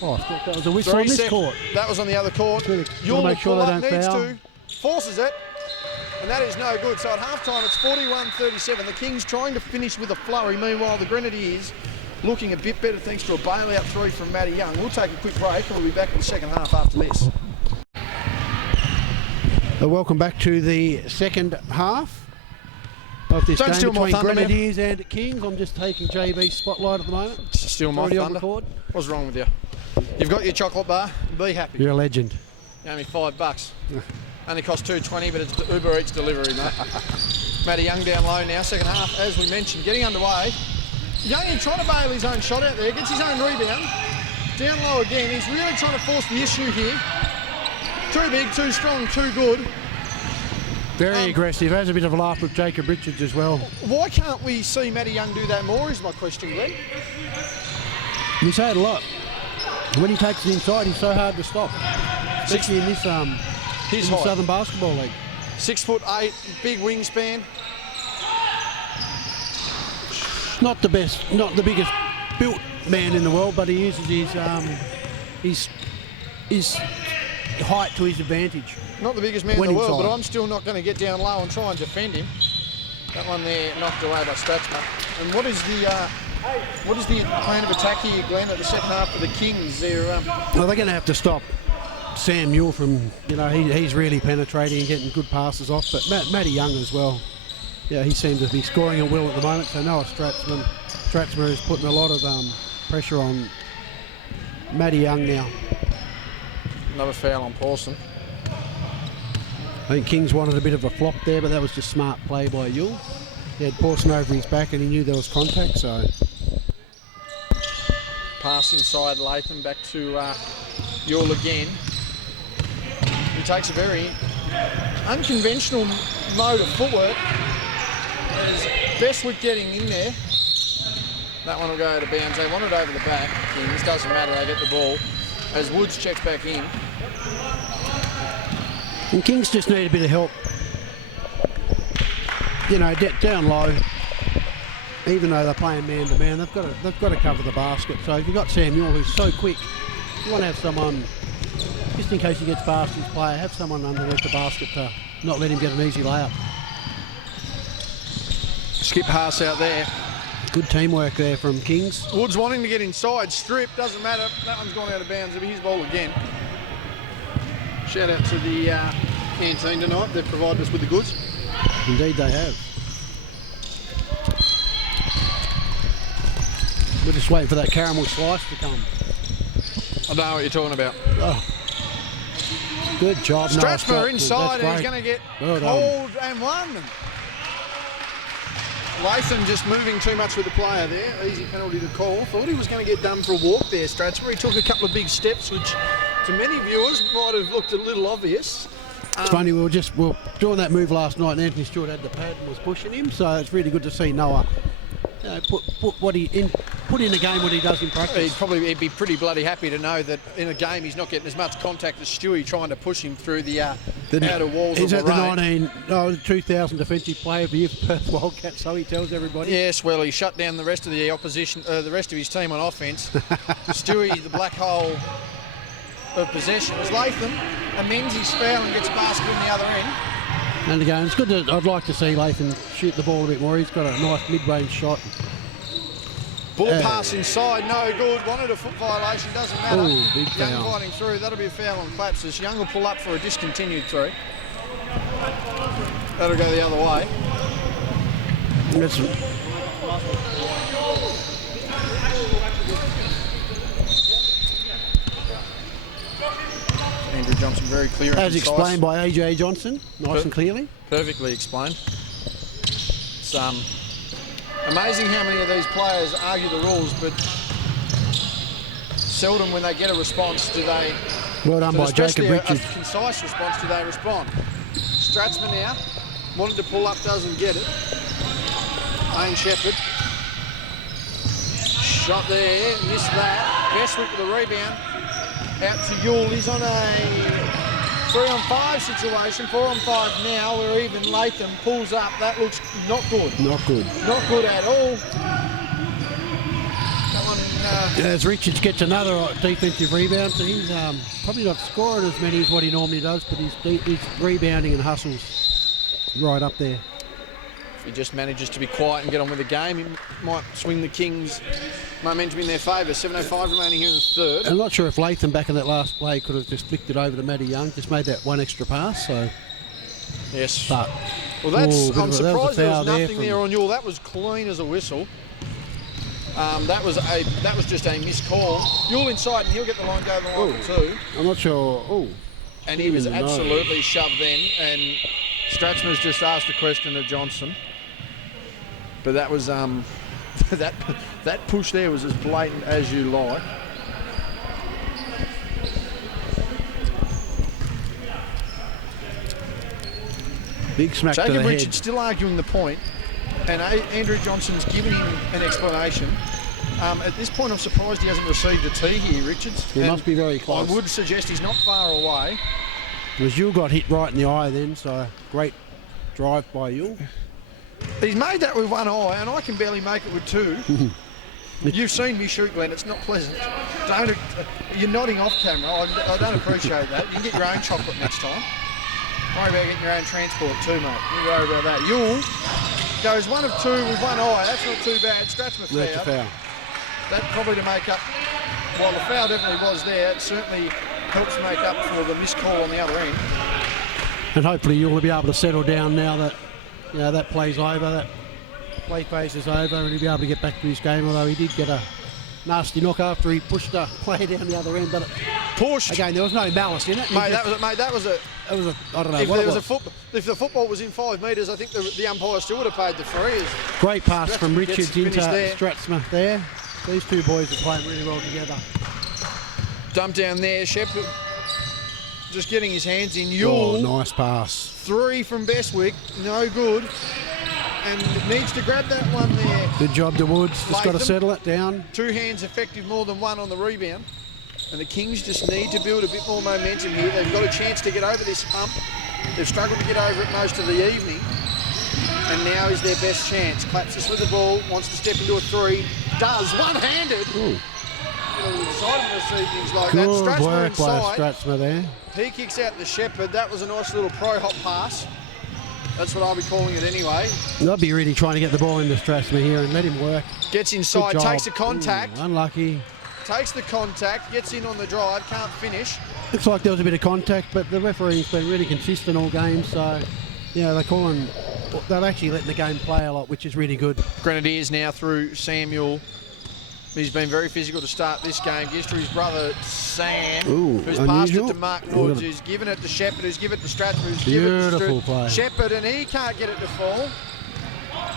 Oh, I thought that was a whistle on this court. That was on the other court. You'll make sure they don't needs foul. to, forces it, and that is no good. So at half-time, it's 41-37. The Kings trying to finish with a flurry. Meanwhile, the Grenadiers looking a bit better thanks to a bailout 3 from Matty Young. We'll take a quick break and we'll be back in the second half after this. Welcome back to the second half of this Don't game steal my between thunder, Grenadiers and Kings. I'm just taking JB's spotlight at the moment. Still my Already on thunder. record. What's wrong with you? You've got your chocolate bar. Be happy. You're a legend. Only $5. Only cost $2.20, but it's Uber Eats delivery, mate. Matty Young down low now, second half, as we mentioned, getting underway. Young trying to bail his own shot out there, gets his own rebound. Down low again, he's really trying to force the issue here. Too big, too strong, too good. Very aggressive. Has a bit of a laugh with Jacob Richards as well. Why can't we see Matty Young do that more is my question, Glenn. We say it a lot. When he takes it inside, he's so hard to stop. Especially in this in the Southern Basketball League. 6'8", big wingspan. Not the best, not the biggest built man in the world, but he uses his height to his advantage. Not the biggest man in the world, but I'm still not going to get down low and try and defend him. That one there knocked away by Stratsman. And what is the plan of attack here, Glenn, at the second half for the Kings? Well, they're going to have to stop Sam Newell from, he's really penetrating and getting good passes off, but Matty Young as well. Yeah, he seems to be scoring at will at the moment, so Noah Stratsman is putting a lot of pressure on Matty Young now. Another foul on Pawson. I think Kings wanted a bit of a flop there, but that was just smart play by Yule. He had Pawson over his back and he knew there was contact, so... Pass inside Latham, back to Yule again. He takes a very unconventional mode of footwork. As Bestwick getting in there. That one will go out of bounds. They want it over the back. Kings, doesn't matter, they get the ball. As Woods checks back in. And Kings just need a bit of help. Down low. Even though they're playing man-to-man, they've got to cover the basket. So if you've got Sam Newell, who's so quick, you want to have someone, just in case he gets past his player, have someone underneath the basket to not let him get an easy layup. Skip Haas out there. Good teamwork there from Kings. Woods wanting to get inside, strip, doesn't matter. That one's gone out of bounds. It'll be his ball again. Shout out to the canteen tonight. They've provided us with the goods. Indeed they have. We're just waiting for that caramel slice to come. I know what you're talking about. Oh. Good job. Stratsman inside and he's going to get called and one. Latham just moving too much with the player there. Easy penalty to call. Thought he was going to get done for a walk there, Stratsman. He took a couple of big steps, which to many viewers might have looked a little obvious. It's funny, we were doing that move last night and Anthony Stewart had the pad and was pushing him, so it's really good to see Noah put in the game what he does in practice. He'd be pretty bloody happy to know that in a game he's not getting as much contact as Stewie trying to push him through the outer walls of the He's 2000 Defensive Player of the Year for Perth Wildcats, so he tells everybody. Yes, well, he shut down the rest of the opposition, the rest of his team on offence. Stewie, the black hole of possession. It was Latham amends his foul and gets a basket in the other end. And again, it's good I'd like to see Latham shoot the ball a bit more. He's got a nice mid-range shot. Ball pass inside, no good. Wanted a foot violation, doesn't matter. Ooh, big Young foul. fighting through. That'll be a foul on Claps as Young will pull up for a discontinued three. That'll go the other way. Andrew Johnson very clear and as concise. explained by AJ Johnson, nice and clearly. Perfectly explained. It's amazing how many of these players argue the rules, but seldom when they get a response do they... Well done by Jacob Richards. A concise response do they respond. Stratsman now, wanted to pull up, doesn't get it. Lane Shepherd. Shot there, missed that. Bestwick with the rebound. Out to Yule, he's on a 3-on-5 situation, 4-on-5 now, where even Latham pulls up. That looks not good. Not good. Not good at all. That one... As Richards gets another defensive rebound, so he's probably not scoring as many as what he normally does, but he's rebounding and hustles right up there. If he just manages to be quiet and get on with the game, he might swing the Kings' momentum in their favour. 7:05 remaining here in the third. I'm not sure if Latham back in that last play could have just flicked it over to Matty Young, just made that one extra pass. So yes. But well, that's. I'm that surprised there was nothing there there on Yule. That was clean as a whistle. That was just a missed call. Yule inside, and he'll get the line go to the line for two. I'm not sure. Oh. And he was absolutely shoved then. And Stratsman's just asked a question of Johnson. But that was that push there was as blatant as you like. Big smack to the Jacob head. Richards still arguing the point, and Andrew Johnson's given him an explanation. At this point, I'm surprised he hasn't received a tee here, Richards. He must be very close. I would suggest he's not far away. Because Yule got hit right in the eye then, so great drive by Yule. He's made that with one eye, and I can barely make it with two. You've seen me shoot, Glenn. It's not pleasant. You're nodding off camera. I don't appreciate that. You can get your own chocolate next time. Worry about getting your own transport too, mate. You worry about that. Yule goes 1 of 2 with one eye. That's not too bad. Strathmore That's a foul. That probably to make up. While the foul definitely was there, it certainly helps make up for the missed call on the other end. And hopefully you'll be able to settle down now that that play's over, that play phase is over, and he'll be able to get back to his game. Although he did get a nasty knock after he pushed a play down the other end, but pushed again there was no malice in it. Mate, that was a I don't know if what there it was was. if the football was in 5 metres, I think the umpire still would have paid the free. Great pass from Richards into there. Strathmore there. These two boys are playing really well together. Dump down there, Shepherd just getting his hands in. Yule, nice pass. 3 from Bestwick, no good. And needs to grab that one there. Good job to Woods, just got to Latham. settle it down. 2 hands effective, more than 1 on the rebound. And the Kings just need to build a bit more momentum here. They've got a chance to get over this hump. They've struggled to get over it most of the evening. And now is their best chance. Clapsis with the ball, wants to step into a 3. Does, one-handed. Ooh. Excited to see things like Good that. Strathmore work by inside. Strathmore there. He kicks out the Shepherd. That was a nice little pro-hop pass. That's what I'll be calling it anyway. They'll be really trying to get the ball into Strathmore here and let him work. Gets inside, Good job. takes the contact. Ooh, unlucky. Takes the contact, gets in on the drive, can't finish. Looks like there was a bit of contact, but the referee's been really consistent all game, so they're actually letting the game play a lot, which is really good. Grenadiers now through Samuel. He's been very physical to start this game. Gives to his brother Sam, who's passed it to Mark Woods, who's given it to Shepherd, who's given it to Strathmore, who's given it to Shepherd, and he can't get it to fall.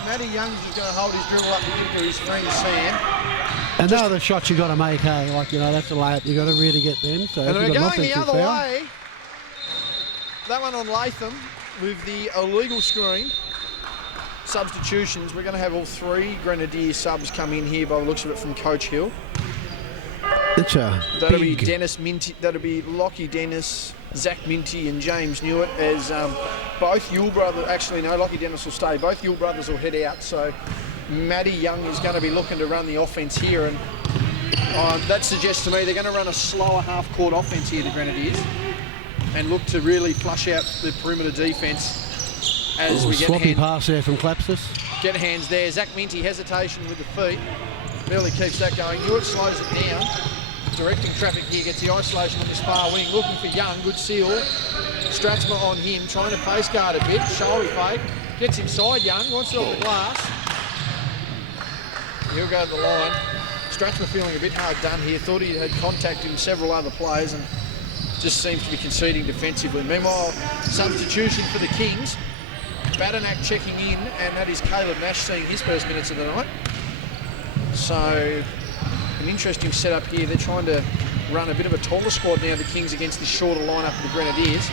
Matty Young's just going to hold his dribble up to give to his friend Sam. And those are the shots you got to make, hey? That's a layup. You got to really get them. So and we're going the other foul. way. That one on Latham with the illegal screen. Substitutions. We're going to have all 3 Grenadier subs come in here by the looks of it from Coach Hill. That'll be Dennis Minty. That'll be Lockie Dennis, Zach Minty, and James Newitt. As both Yule brothers, actually no, Lockie Dennis will stay. Both Yule brothers will head out. So Matty Young is going to be looking to run the offence here, and that suggests to me they're going to run a slower half-court offence here, the Grenadiers, and look to really flush out the perimeter defence as we get sloppy pass there from Clapsis. Get hands there. Zach Minty, hesitation with the feet. Barely keeps that going. Newitt slows it down. Directing traffic here, gets the isolation on this far wing. Looking for Young, good seal. Strathmore on him, trying to face guard a bit. Shoulder fake. Gets inside Young, wants it off the glass. He'll go to the line. Strathmore feeling a bit hard done here. Thought he had contact in several other players and just seems to be conceding defensively. Meanwhile, substitution for the Kings. Badanac checking in, and that is Caleb Nash seeing his first minutes of the night. So, an interesting setup here. They're trying to run a bit of a taller squad now, the Kings, against this shorter lineup of the Grenadiers.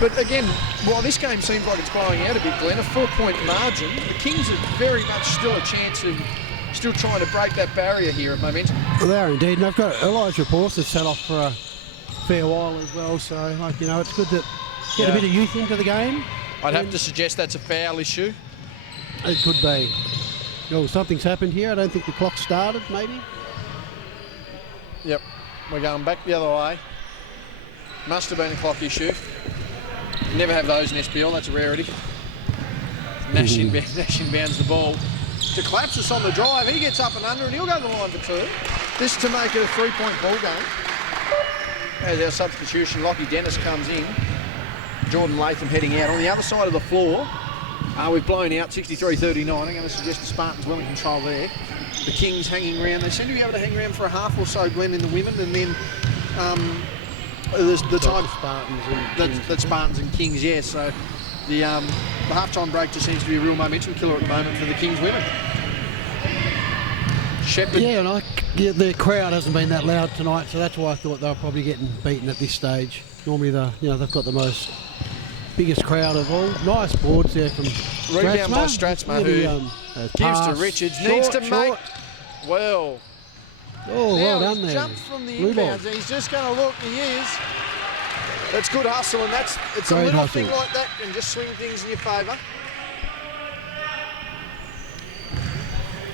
But again, while this game seems like it's blowing out a bit, Glenn, a 4-point margin, the Kings are very much still a chance of still trying to break that barrier here at momentum. Well, they are indeed, and they've got Elijah Porce that's set off for a fair while as well, so it's good to get a bit of youth into the game. I'd have to suggest that's a foul issue. It could be. Something's happened here. I don't think the clock started, maybe. Yep, we're going back the other way. Must have been a clock issue. Never have those in SBL, that's a rarity. Nash inbounds the ball to Clapsis on the drive. He gets up and under, and he'll go to the line for 2. This to make it a 3-point ball game. As our substitution, Lockie Dennis comes in. Jordan Latham heading out. On the other side of the floor, we've blown out 63-39. I'm going to suggest the Spartans well in control there. The Kings hanging around. They seem to be able to hang around for a half or so, Glenn, in the women, and then there's the time Spartans and Kings, yeah. So the half-time break just seems to be a real momentum killer at the moment for the Kings women. Shepherd. Yeah, and the crowd hasn't been that loud tonight, so that's why I thought they were probably getting beaten at this stage. Normally, they've got the most biggest crowd of all. Nice boards there from Rebound by Stratsma, really, who gives pass. to Richards. Short, Needs to short. make... Well... Oh, well now done there. jumped from the Blue ball. inbounds and he's just going to look. He is. That's good hustle, and it's Great a little hustle. thing like that and just swing things in your favour.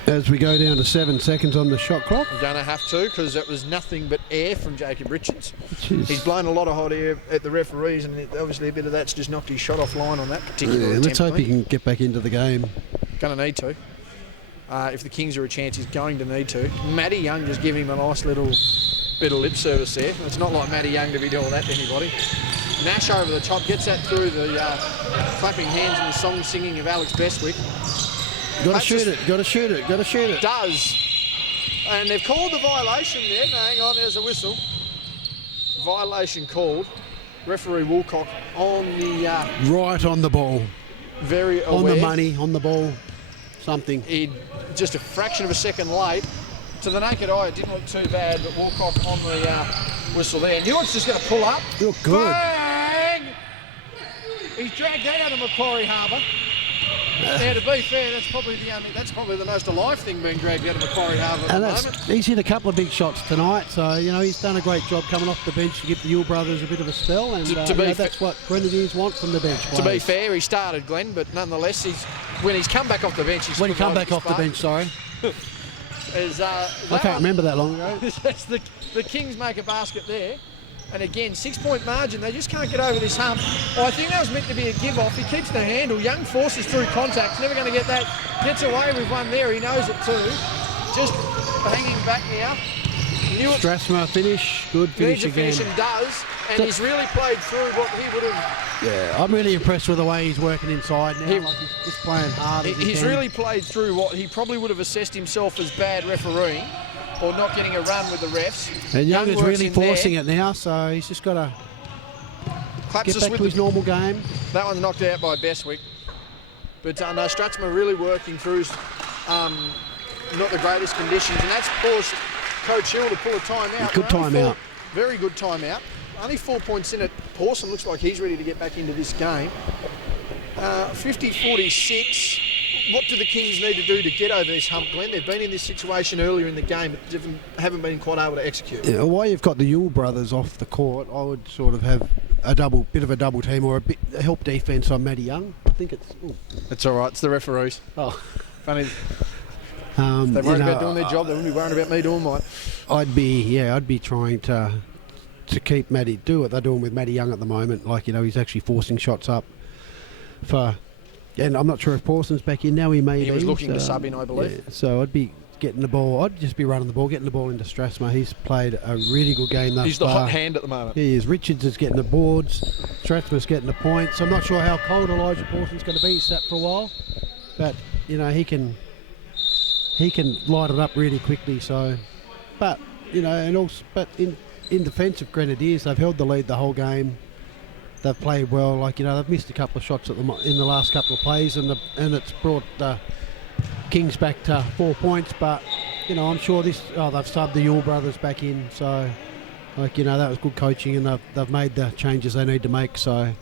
As we go down to 7 seconds on the shot clock. You're going to have to, because it was nothing but air from Jacob Richards. Jeez. He's blown a lot of hot air at the referees, and obviously a bit of that's just knocked his shot offline on that particular Yeah, attempt. let's hope he can get back into the game. Going to need to. If the Kings are a chance, he's going to need to. Matty Young just giving him a nice little bit of lip service there. It's not like Matty Young to be doing that to anybody. Nash over the top, gets that through the clapping hands and the song singing of Alex Bestwick. Got to shoot it, got to shoot it, got to shoot it. Does. And they've called the violation there. No, hang on, there's a whistle. Violation called. Referee Woolcock on the... Right on the ball. Very aware. On the money, on the ball. Something. He just a fraction of a second late. To the naked eye, it didn't look too bad, but Woolcock on the whistle there. Newart's just going to pull up. Look good. Bang! He's dragged that out of Macquarie Harbour. Now, to be fair, that's probably the most alive thing being dragged out of Macquarie Harbour at the moment. He's hit a couple of big shots tonight, so he's done a great job coming off the bench to give the Yule brothers a bit of a spell, and that's what Grenadiers want from the bench players. To be fair, he started, Glenn, but nonetheless, when he's come back off the bench, when he come back off the bench, sorry. I can't remember that long ago. The Kings make a basket there. And again, 6-point margin, they just can't get over this hump. I think that was meant to be a give-off. He keeps the handle. Young forces through contact. Never going to get that. Gets away with one there. He knows it too. Just hanging back now. Strathmore finish. Good finish again. Needs a finish and does. And he's really played through what he would have... Yeah, I'm really impressed with the way he's working inside now. He's just playing hard. He's really played through what he probably would have assessed himself as bad refereeing. Or not getting a run with the refs. And Young is really forcing it now, so he's just got to get back to his normal game. That one's knocked out by Bestwick. But no, Stratsma really working through not the greatest conditions, and that's forced Coach Hill to pull a timeout. Good timeout. Very good timeout. Only 4 points in it. Pawson looks like he's ready to get back into this game. 50-46. What do the Kings need to do to get over this hump, Glenn? They've been in this situation earlier in the game, but haven't been quite able to execute. Yeah, while you've got the Yule brothers off the court, I would sort of have bit of a double team or a help defence on Matty Young. I think it's... Ooh. It's all right. It's the referees. Oh. Funny. If they weren't about doing their job, they wouldn't be worrying about me doing mine. I'd be trying to keep Matty, do what they're doing with Matty Young at the moment. Like, he's actually forcing shots up for... And I'm not sure if Parsons back in now. He was looking to sub in, I believe. Yeah, so I'd be getting the ball. I'd just be running the ball, getting the ball into Strathmore. He's played a really good game thus far. He's the hot hand at the moment. He is. Richards is getting the boards. Strathmore's getting the points. I'm not sure how cold Elijah Parsons going to be. He's sat for a while, but he can light it up really quickly. So, but in defence of Grenadiers, they've held the lead the whole game. They've played well, they've missed a couple of shots in the last couple of plays, and it's brought the Kings back to 4 points. But I'm sure they've subbed the Yule brothers back in, so that was good coaching, and they've made the changes they need to make. So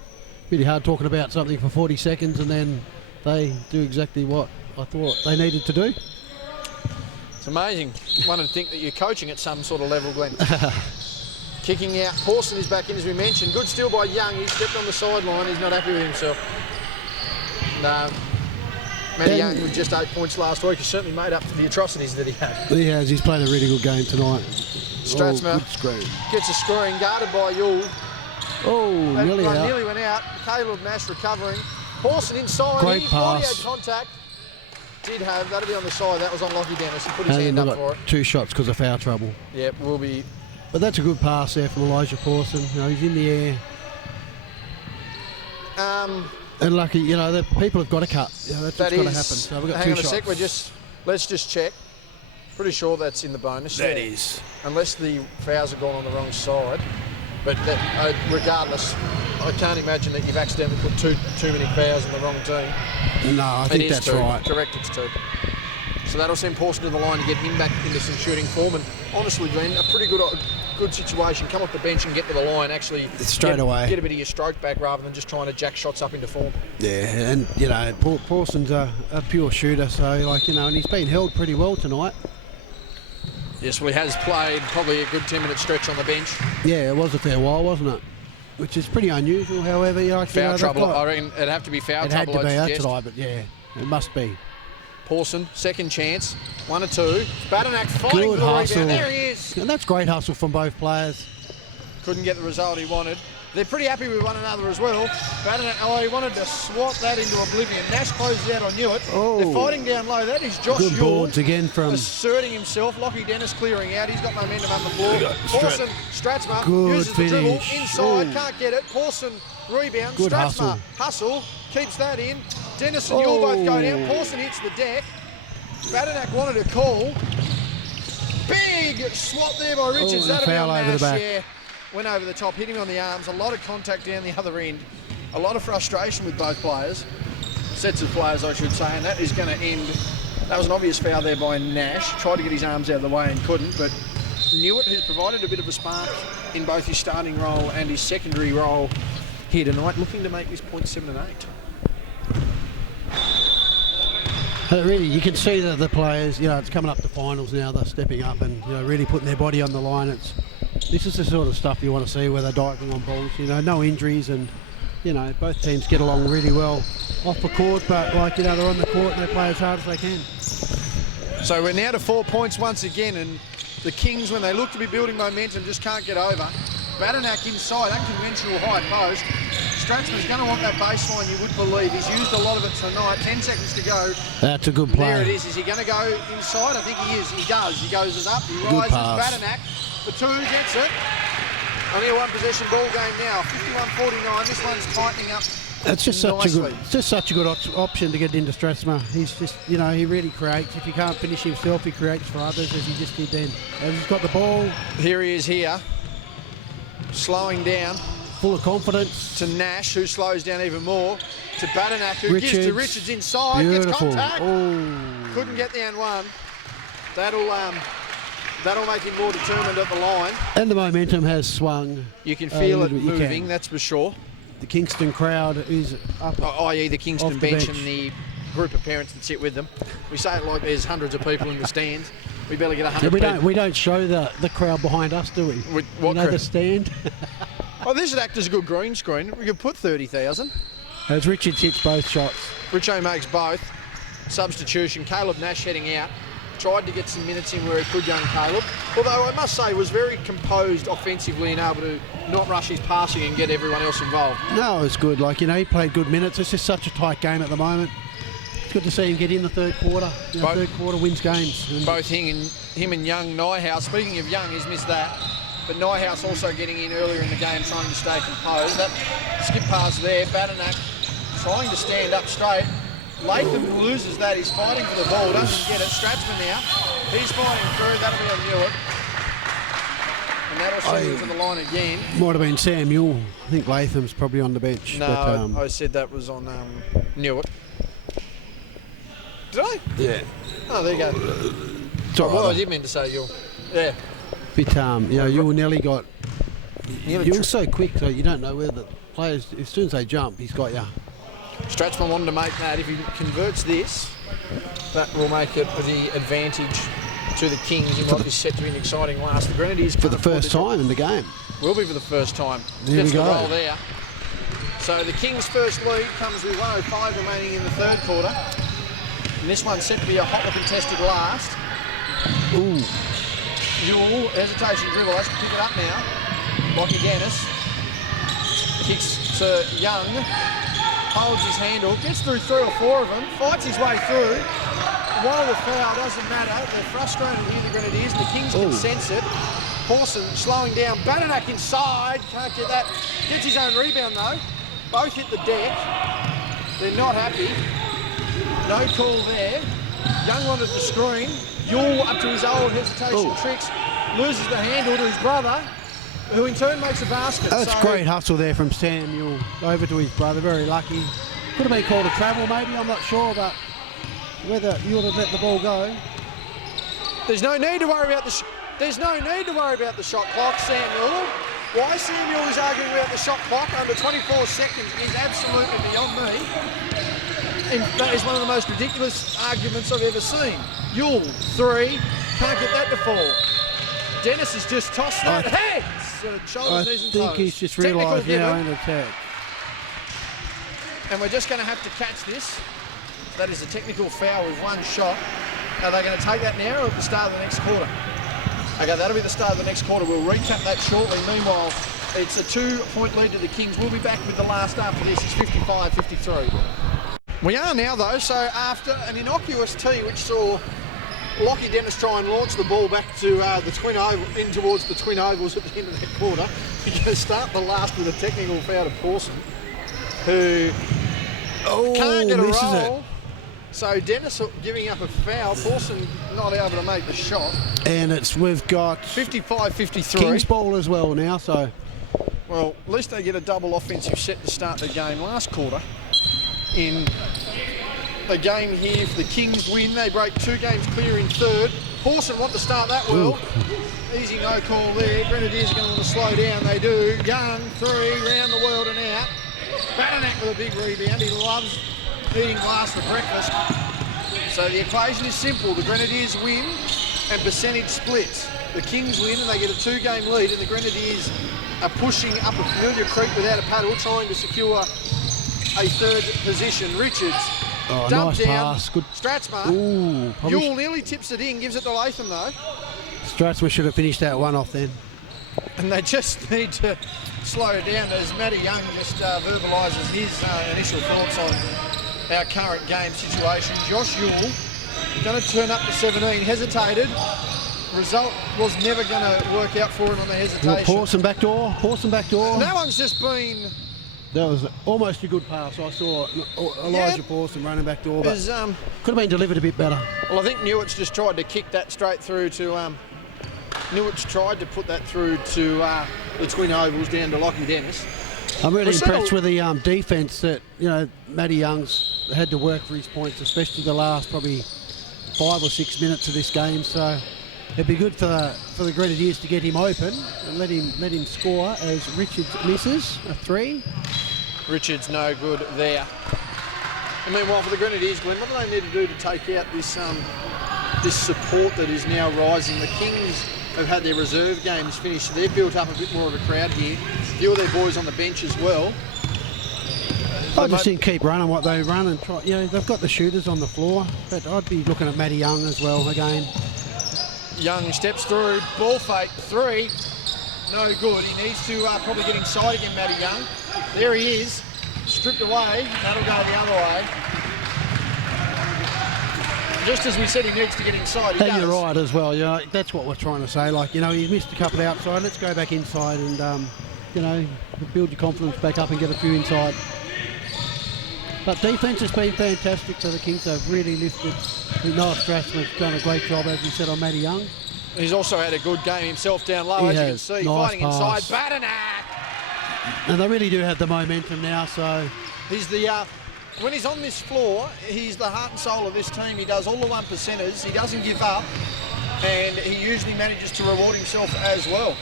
really hard talking about something for 40 seconds, and then they do exactly what I thought they needed to do. It's amazing. One would think that you're coaching at some sort of level, Glenn. Kicking out. Pawson is back in, as we mentioned. Good steal by Young. He stepped on the sideline. He's not happy with himself. Matty Young with just 8 points last week has certainly made up for the atrocities that he had. He has. He's played a really good game tonight. Stratsma gets a screen, guarded by Yule. Nearly out. Nearly went out. Caleb Nash recovering. Pawson inside. Great he pass. He had contact. That'll be on the side. That was on Lockie Dennis. He put his hand up for it. 2 shots because of foul trouble. Yeah, will be... But that's a good pass there from Elijah Pawson. He's in the air. And lucky, the people have got to cut. That's what's got to happen. So we've got 2 shots. Hang on a sec. Let's just check. Pretty sure that's in the bonus. That is. Unless the fouls have gone on the wrong side. But regardless, I can't imagine that you've accidentally put too many fouls on the wrong team. No, I think that's right. Correct, it's 2. So that'll send Pawson to the line to get him back into some shooting form. And honestly, Glenn, a pretty good good situation, come off the bench and get to the line, actually straight away. Get a bit of your stroke back rather than just trying to jack shots up into form. Yeah, and, you know, Pawson's a pure shooter, so, like, you know, and he's been held pretty well tonight. Yes, well, he has played probably a good 10-minute stretch on the bench. Yeah, it was a fair while, wasn't it? Which is pretty unusual, however. Foul trouble, I reckon it'd have to be foul trouble. It had to be tonight, but yeah, it must be. Pawson, second chance, 1 or 2. Badanac fighting Good for the hustle. rebound. There he is. And that's great hustle from both players. Couldn't get the result he wanted. They're pretty happy with one another as well. Badanac, he wanted to swat that into oblivion. Nash closed out on Hewitt. Oh. They're fighting down low. That is Josh Good Yule boards again from... asserting himself. Lockie Dennis clearing out. He's got momentum up the floor. Pawson, Stratzma Good uses the dribble finish. inside. Oh. Can't get it. Pawson rebound. Good Stratzma hustle. Keeps that in. Dennis and Yule both go down. Pawson hits the deck. Badanac wanted a call. Big swat there by Richards. That'll be on foul over Nash. the back. Yeah. Went over the top, hit him on the arms. A lot of contact down the other end. A lot of frustration with both players. Sets of players, I should say, and that is going to end. That was an obvious foul there by Nash. Tried to get his arms out of the way and couldn't, but Hewitt, who's provided a bit of a spark in both his starting role and his secondary role here tonight, looking to make this point 7 and 8. Really, you can see that the players, you know, it's coming up to finals now. They're stepping up and, you know, really putting their body on the line. This is the sort of stuff you want to see where they're diving on balls. You know, no injuries, and, you know, both teams get along really well off the court. But, like, you know, they're on the court and they play as hard as they can. So we're now to 4 points once again, and the Kings, when they look to be building momentum, just can't get over. Badanac inside, unconventional high post. Stratzman's going to want that baseline, you would believe. He's used a lot of it tonight. 10 seconds to go. That's a good play. There it is. Is he going to go inside? I think he is. He does. He goes up. He Good rises. pass. Badanac, the 2 gets it. Only a 1 possession ball game now. 51-49. This one's tightening up. It's just such a good option to get into Stratzma. He's just, you know, he really creates. If he can't finish himself, he creates for others, as he just did then. And he's got the ball. Here he is here. Slowing down. Full of confidence. To Nash, who slows down even more. To Badanac, who gives to Richards inside. Beautiful. Gets contact. Oh. Couldn't get the and one. That'll make him more determined at the line. And the momentum has swung. You can feel it moving, that's for sure. The Kingston crowd is up. I.e. the Kingston bench and bench. the group of parents that sit with them. We say it like there's hundreds of people in the stands. We barely get 100 people. We don't show the crowd behind us, do we? What the stand. Oh, this would act as a good green screen. We could put 30,000. As Richards hits both shots. Richo makes both. Substitution. Caleb Nash heading out. Tried to get some minutes in where he could, young Caleb. Although I must say was very composed offensively and able to not rush his passing and get everyone else involved. No, it's good. Like, you know, he played good minutes. It's just such a tight game at the moment. It's good to see him get in the third quarter. You know, third quarter wins games. And both him and young Nyhouse. Speaking of young, he's missed that. But Nyhouse also getting in earlier in the game, trying to stay composed. That skip pass there. Badanac trying to stand up straight. Latham loses that. He's fighting for the ball. Doesn't get it. Stratzman now. He's fighting through. That'll be on Hewitt. And that'll send him to the line again. Might have been Sam Ewell. I think Latham's probably on the bench. No, but, I said that was on Hewitt. Did I? Yeah. Oh, there you go. Well, I did mean to say Ewell. Yeah. Bit, you know, Ewell nearly got... Ewell's so quick, so you don't know where the players... As soon as they jump, he's got you. Stratzman wanted to make that. If he converts this, that will make it the advantage to the Kings. He might be set to be an exciting last. The Grenadiers for the first time in the game. Will be for the first time. There Gets we go. the roll there. So the Kings' first lead comes with 1:05 remaining in the third quarter. And this one's set to be a hotly contested last. Ooh. Ewell, hesitation dribble, has to pick it up now. Lockie Dennis kicks to Young. Holds his handle, gets through 3 or 4 of them, fights his way through. While the foul doesn't matter, they're frustrated here, the Grenadiers, and the Kings can sense it. Pawson slowing down, Badanac inside, can't get that. Gets his own rebound though. Both hit the deck. They're not happy. No call there. Young wanted the screen. Yule up to his old hesitation tricks, loses the handle to his brother, who in turn makes a basket. That's great hustle there from Samuel over to his brother. Very lucky. Could have been called a travel maybe, I'm not sure, but whether you would have let the ball go. There's no need to worry about There's no need to worry about the shot clock, Samuel. Why Samuel is arguing about the shot clock under 24 seconds is absolutely beyond me. That is one of the most ridiculous arguments I've ever seen. Yule, 3, can't get that to fall. Dennis has just tossed that. Hey! Shoulders, knees and toes. I think he's just realised now in attack. And we're just going to have to catch this. That is a technical foul with one shot. Are they going to take that now or at the start of the next quarter? Okay, that'll be the start of the next quarter. We'll recap that shortly. Meanwhile, it's a 2-point lead to the Kings. We'll be back with the last after this. It's 55-53. We are now, though, so after an innocuous tee which saw Lockie Dennis try and launch the ball back to the twin oval, in towards the twin ovals at the end of that quarter, we're going to start the last with a technical foul to Pawson, who can't get a roll. It. So Dennis giving up a foul, Pawson not able to make the shot. And we've got 55-53. Kings ball as well now, so. Well, at least they get a double offensive set to start the game last quarter. In the game here, if the Kings win, they break 2 games clear in third. Pawson want to start that well. Easy no call there. Grenadiers are going to want to slow down. They do. Young, 3, round the world and out. Badanak with a big rebound. He loves eating glass for breakfast. So the equation is simple. The Grenadiers win and percentage splits. The Kings win and they get a 2-game lead, and the Grenadiers are pushing up a familiar creek without a paddle, trying to secure a third position. Richards dumped nice down. Pass. Good. Stratzma. Yule nearly tips it in, gives it to Latham though. Stratzma should have finished that one off then. And they just need to slow it down as Matty Young just verbalises his initial thoughts on our current game situation. Josh Yule going to turn up to 17, hesitated. Result was never going to work out for him on the hesitation. Pawson back door. And that one's just been... That was almost a good pass. I saw Elijah Pawson running back door, but could have been delivered a bit better. Well, I think Newitz just tried to kick that straight through to... Newitz tried to put that through to the twin ovals down to Lockie Dennis. I'm really impressed with the defence that, Matty Young's had to work for his points, especially the last probably 5 or 6 minutes of this game. So it'd be good for the Grenadiers to get him open and let him score as Richards misses a 3. Richards no good there. And meanwhile for the Grenadiers, Glenn, what do they need to do to take out this this support that is now rising? The Kings have had their reserve games finished, so they've built up a bit more of a crowd here. A few of their boys on the bench as well. I just think keep running what they run and try. They've got the shooters on the floor, but I'd be looking at Matty Young as well again. Young steps through, ball fake, 3, no good. He needs to probably get inside again, Matty Young. There he is, stripped away, that'll go the other way. Just as we said, he needs to get inside. Hey, you're right as well. That's what we're trying to say. He missed a couple outside. Let's go back inside and, build your confidence back up and get a few inside. But defence has been fantastic for the Kings. They've really lifted. Noah Strassman's done a great job, as we said, on Matty Young. He's also had a good game himself down low, as you can see. Nice fighting pass. Inside. Badanak! And they really do have the momentum now, so... He's the... when he's on this floor, he's the heart and soul of this team. He does all the 1%ers. He doesn't give up. And he usually manages to reward himself as well.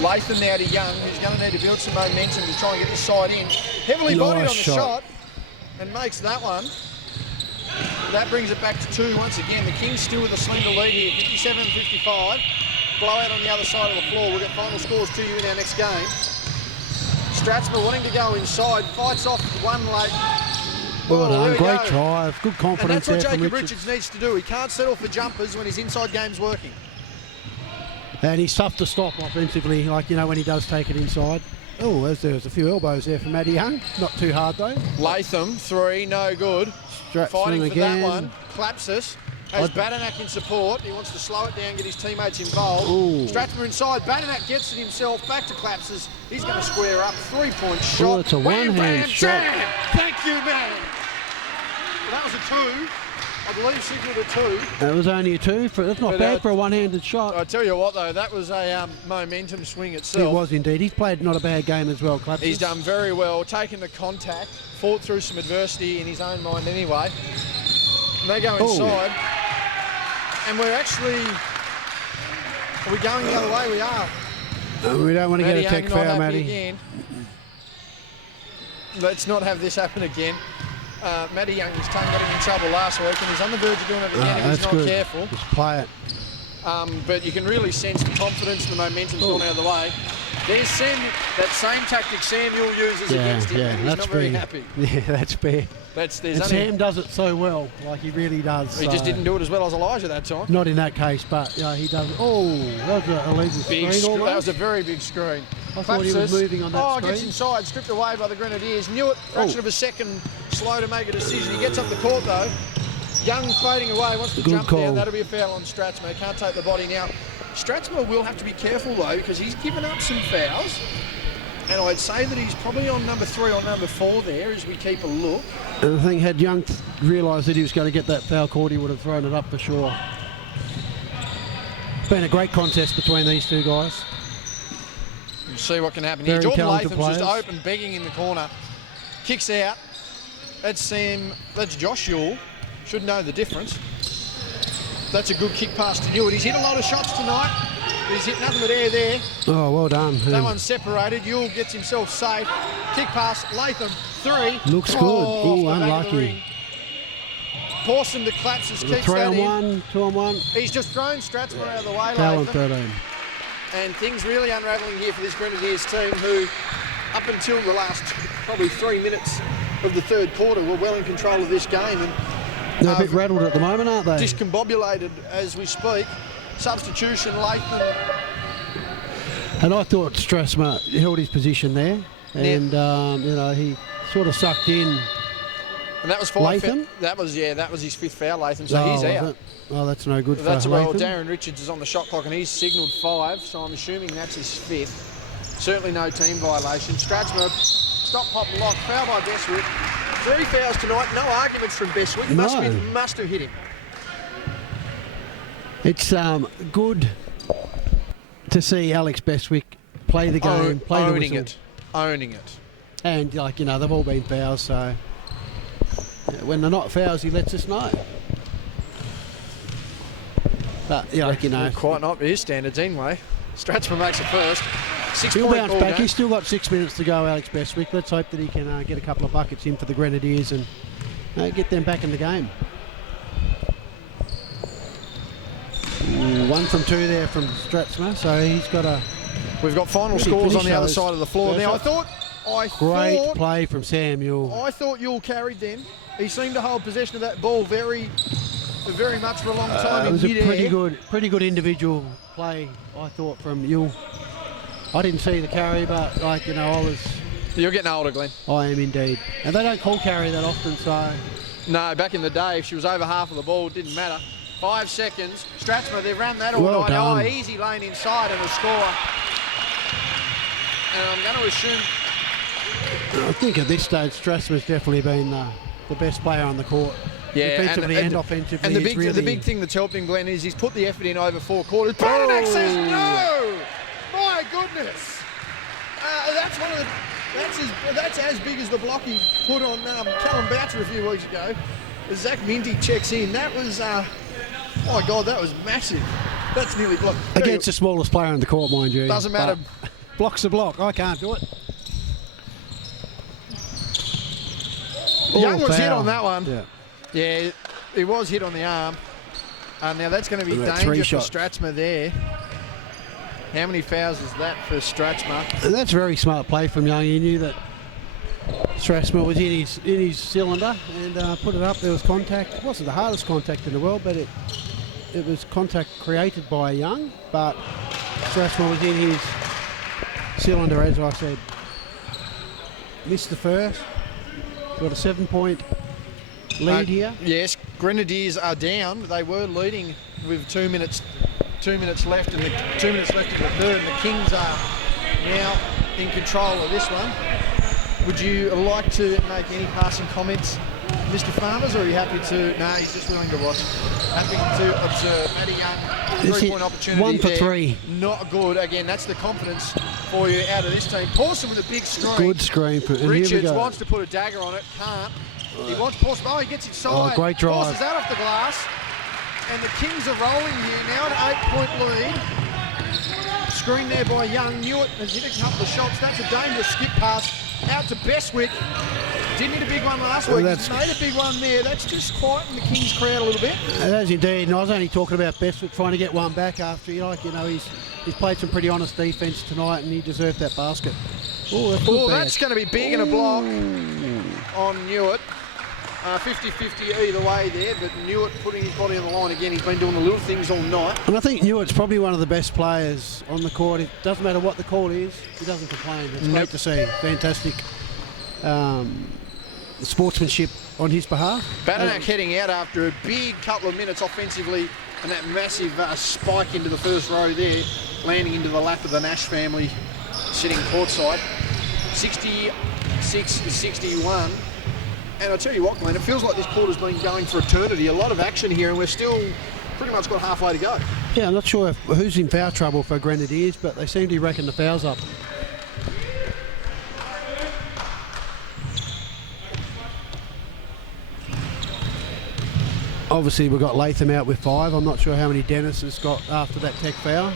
Latham now to Young, who's going to need to build some momentum to try and get this side in. Heavily bodied on the shot and makes that one. That brings it back to 2 once again. The Kings still with a slender lead here, 57-55. Blowout on the other side of the floor. We'll get final scores to you in our next game. Stratsma wanting to go inside, fights off one late. Well done, great drive, good confidence. And that's what Jacob Richards needs to do. He can't settle for jumpers when his inside game's working. And he's tough to stop offensively, when he does take it inside. Oh, there's a few elbows there from Matty Young. Not too hard though. Latham, 3, no good. Fighting for again. that one. Klapsis has Badanak in support. He wants to slow it down, get his teammates involved. Strathmore inside. Badanak gets it himself. Back to Klapsis. He's going to square up. 3-point shot. Oh, it's a one-hand shot. Jam. Thank you, man. Well, that was a 2. I believe signalled a 2. That was only a 2. That's not bad for a one-handed shot. I tell you what, though, that was a momentum swing itself. It was indeed. He's played not a bad game as well, Klapsis. He's done very well, taken the contact, fought through some adversity in his own mind anyway. And they go inside. And we're actually Are we going the other way? We are. We don't want to get a tech Young foul, not happy Matty. again. Let's not have this happen again. Matty Young, his tongue got him in trouble last week, and he's on the verge of doing it again if he's not good. careful. Just play it. But you can really sense the confidence and the momentum's gone out of the way. There's Sam, that same tactic Samuel uses against him, and he's not very happy. Yeah, that's fair. Sam does it so well, like he really does. He just didn't do it as well as Elijah that time. Not in that case, but yeah, he does. Oh, that was a illegal screen almost. That was a very big screen. I thought he was moving on that screen. Gets inside, stripped away by the Grenadiers. Knew it, fraction of a second slow to make a decision. He gets up the court though. Young fading away, wants to jump down. That'll be a foul on Stratsma. He can't take the body now. Stratsma will have to be careful though, because he's given up some fouls. And I'd say that he's probably on number 3 or number 4 there as we keep a look. And I think had Young realised that he was going to get that foul caught, he would have thrown it up for sure. Been a great contest between these two guys. We'll see what can happen here. Jordan Latham's just open, begging in the corner. Kicks out. That's Josh Yule. Should know the difference. That's a good kick pass to Ewart. He's hit a lot of shots tonight. He's hit nothing but air there. Oh, well done. That one's separated. Yule gets himself safe. Kick pass. Latham, 3. Looks good. Oh, unlucky. Pawson to collapses, keeps 3 that on in. 1, 2 on 1. He's just thrown Stratsma out of the way, Foul on Latham. 13. And things really unravelling here for this Grenadiers team, who, up until the last probably 3 minutes of the third quarter, were well in control of this game. And they're a bit rattled at the moment, aren't they? Discombobulated as we speak. Substitution, Latham. And I thought Stratsma held his position there, and he sort of sucked in. And that was 5. Latham? That was his 5th foul, Latham. So he's out. Oh, that's no good. That's for well. Latham. Darren Richards is on the shot clock, and he's signalled 5. So I'm assuming that's his 5th. Certainly no team violation. Stratsma, stop, pop, lock, foul by Bestwick. 3 fouls tonight. No arguments from Bestwick. Must have hit him. It's good to see Alex Bestwick play the game, play the whistle. Owning it. And, they've all been fouls, so when they're not fouls, he lets us know. But, quite not his standards anyway. Stratsma makes it first. 6 He'll point bounce ball back. game. He's still got 6 minutes to go, Alex Bestwick. Let's hope that he can get a couple of buckets in for the Grenadiers and get them back in the game. 1 from 2 there from Stratsma, so he's got a... We've got final scores on the other side of the floor. Now, Great play from Samuel. I thought Yule carried then. He seemed to hold possession of that ball very much for a long time. It was a pretty good individual play, I thought, from Yule. I didn't see the carry, but I was... You're getting older, Glenn. I am indeed. And they don't call carry that often, so... No, back in the day, if she was over half of the ball, it didn't matter. 5 seconds. Stratsma, they've ran that all night. Done. Oh, easy lane inside and a score. And I'm going to assume... I think at this stage, Stratsma's definitely been the best player on the court. Yeah, defensively and offensively. And the big thing that's helped him, Glenn, is he's put the effort in over 4 quarters. Bernadette says no! My goodness! That's as big as the block he put on Callum Boucher a few weeks ago. As Zach Minty checks in, that was... my God, that was massive. That's nearly blocked. Against the smallest player on the court, mind you. Doesn't matter. Block's a block. I can't do it. Young was hit on that one. Yeah, he was hit on the arm. Now that's going to be danger for Stratsma there. How many fouls is that for Stratsma? And that's very smart play from Young. He knew that Stratsma was in his cylinder and put it up. There was contact. It wasn't the hardest contact in the world, but it was contact created by Young. But Stratsma was in his cylinder, as I said. Missed the first. Got a 7-point lead here. Yes, Grenadiers are down. They were leading with 2 minutes left in the 2 minutes left in the third, and the Kings are now in control of this one. Would you like to make any passing comments, Mr. Farmers, or are you happy to... No, he's just willing to watch. Happy to observe. Matty Young, 3-point opportunity 1 for there. 3. Not good. Again, that's the confidence for you out of this team. Pawson with a big screen. Good screen. Richards wants to put a dagger on it. Can't. He wants Pawson. Oh, he gets inside. Oh, great drive. Pawson's out off the glass. And the Kings are rolling here now, an 8-point lead. screen there by Young. Newitt has hit a couple of shots. That's a dangerous skip pass out to Bestwick. Didn't hit a big one last week. He's made a big one there. That's just quieting the Kings crowd a little bit. It has indeed. And I was only talking about Bestwick trying to get one back after, he's played some pretty honest defence tonight and he deserved that basket. That's going to be big in a block on Newitt. 50-50 either way there, but Newitt putting his body on the line again. He's been doing the little things all night. And I think Newitt's probably one of the best players on the court. It doesn't matter what the call is, he doesn't complain. It's great to see. Fantastic sportsmanship on his behalf. Badanak heading out after a big couple of minutes offensively, and that massive spike into the first row there, landing into the lap of the Nash family sitting courtside. 66-61. And I'll tell you what, Glenn, it feels like this quarter's been going for eternity. A lot of action here, and we're still pretty much got halfway to go. Yeah, I'm not sure who's in foul trouble for Grenadiers, but they seem to reckon the foul's up. Obviously, we've got Latham out with 5. I'm not sure how many Dennis has got after that tech foul.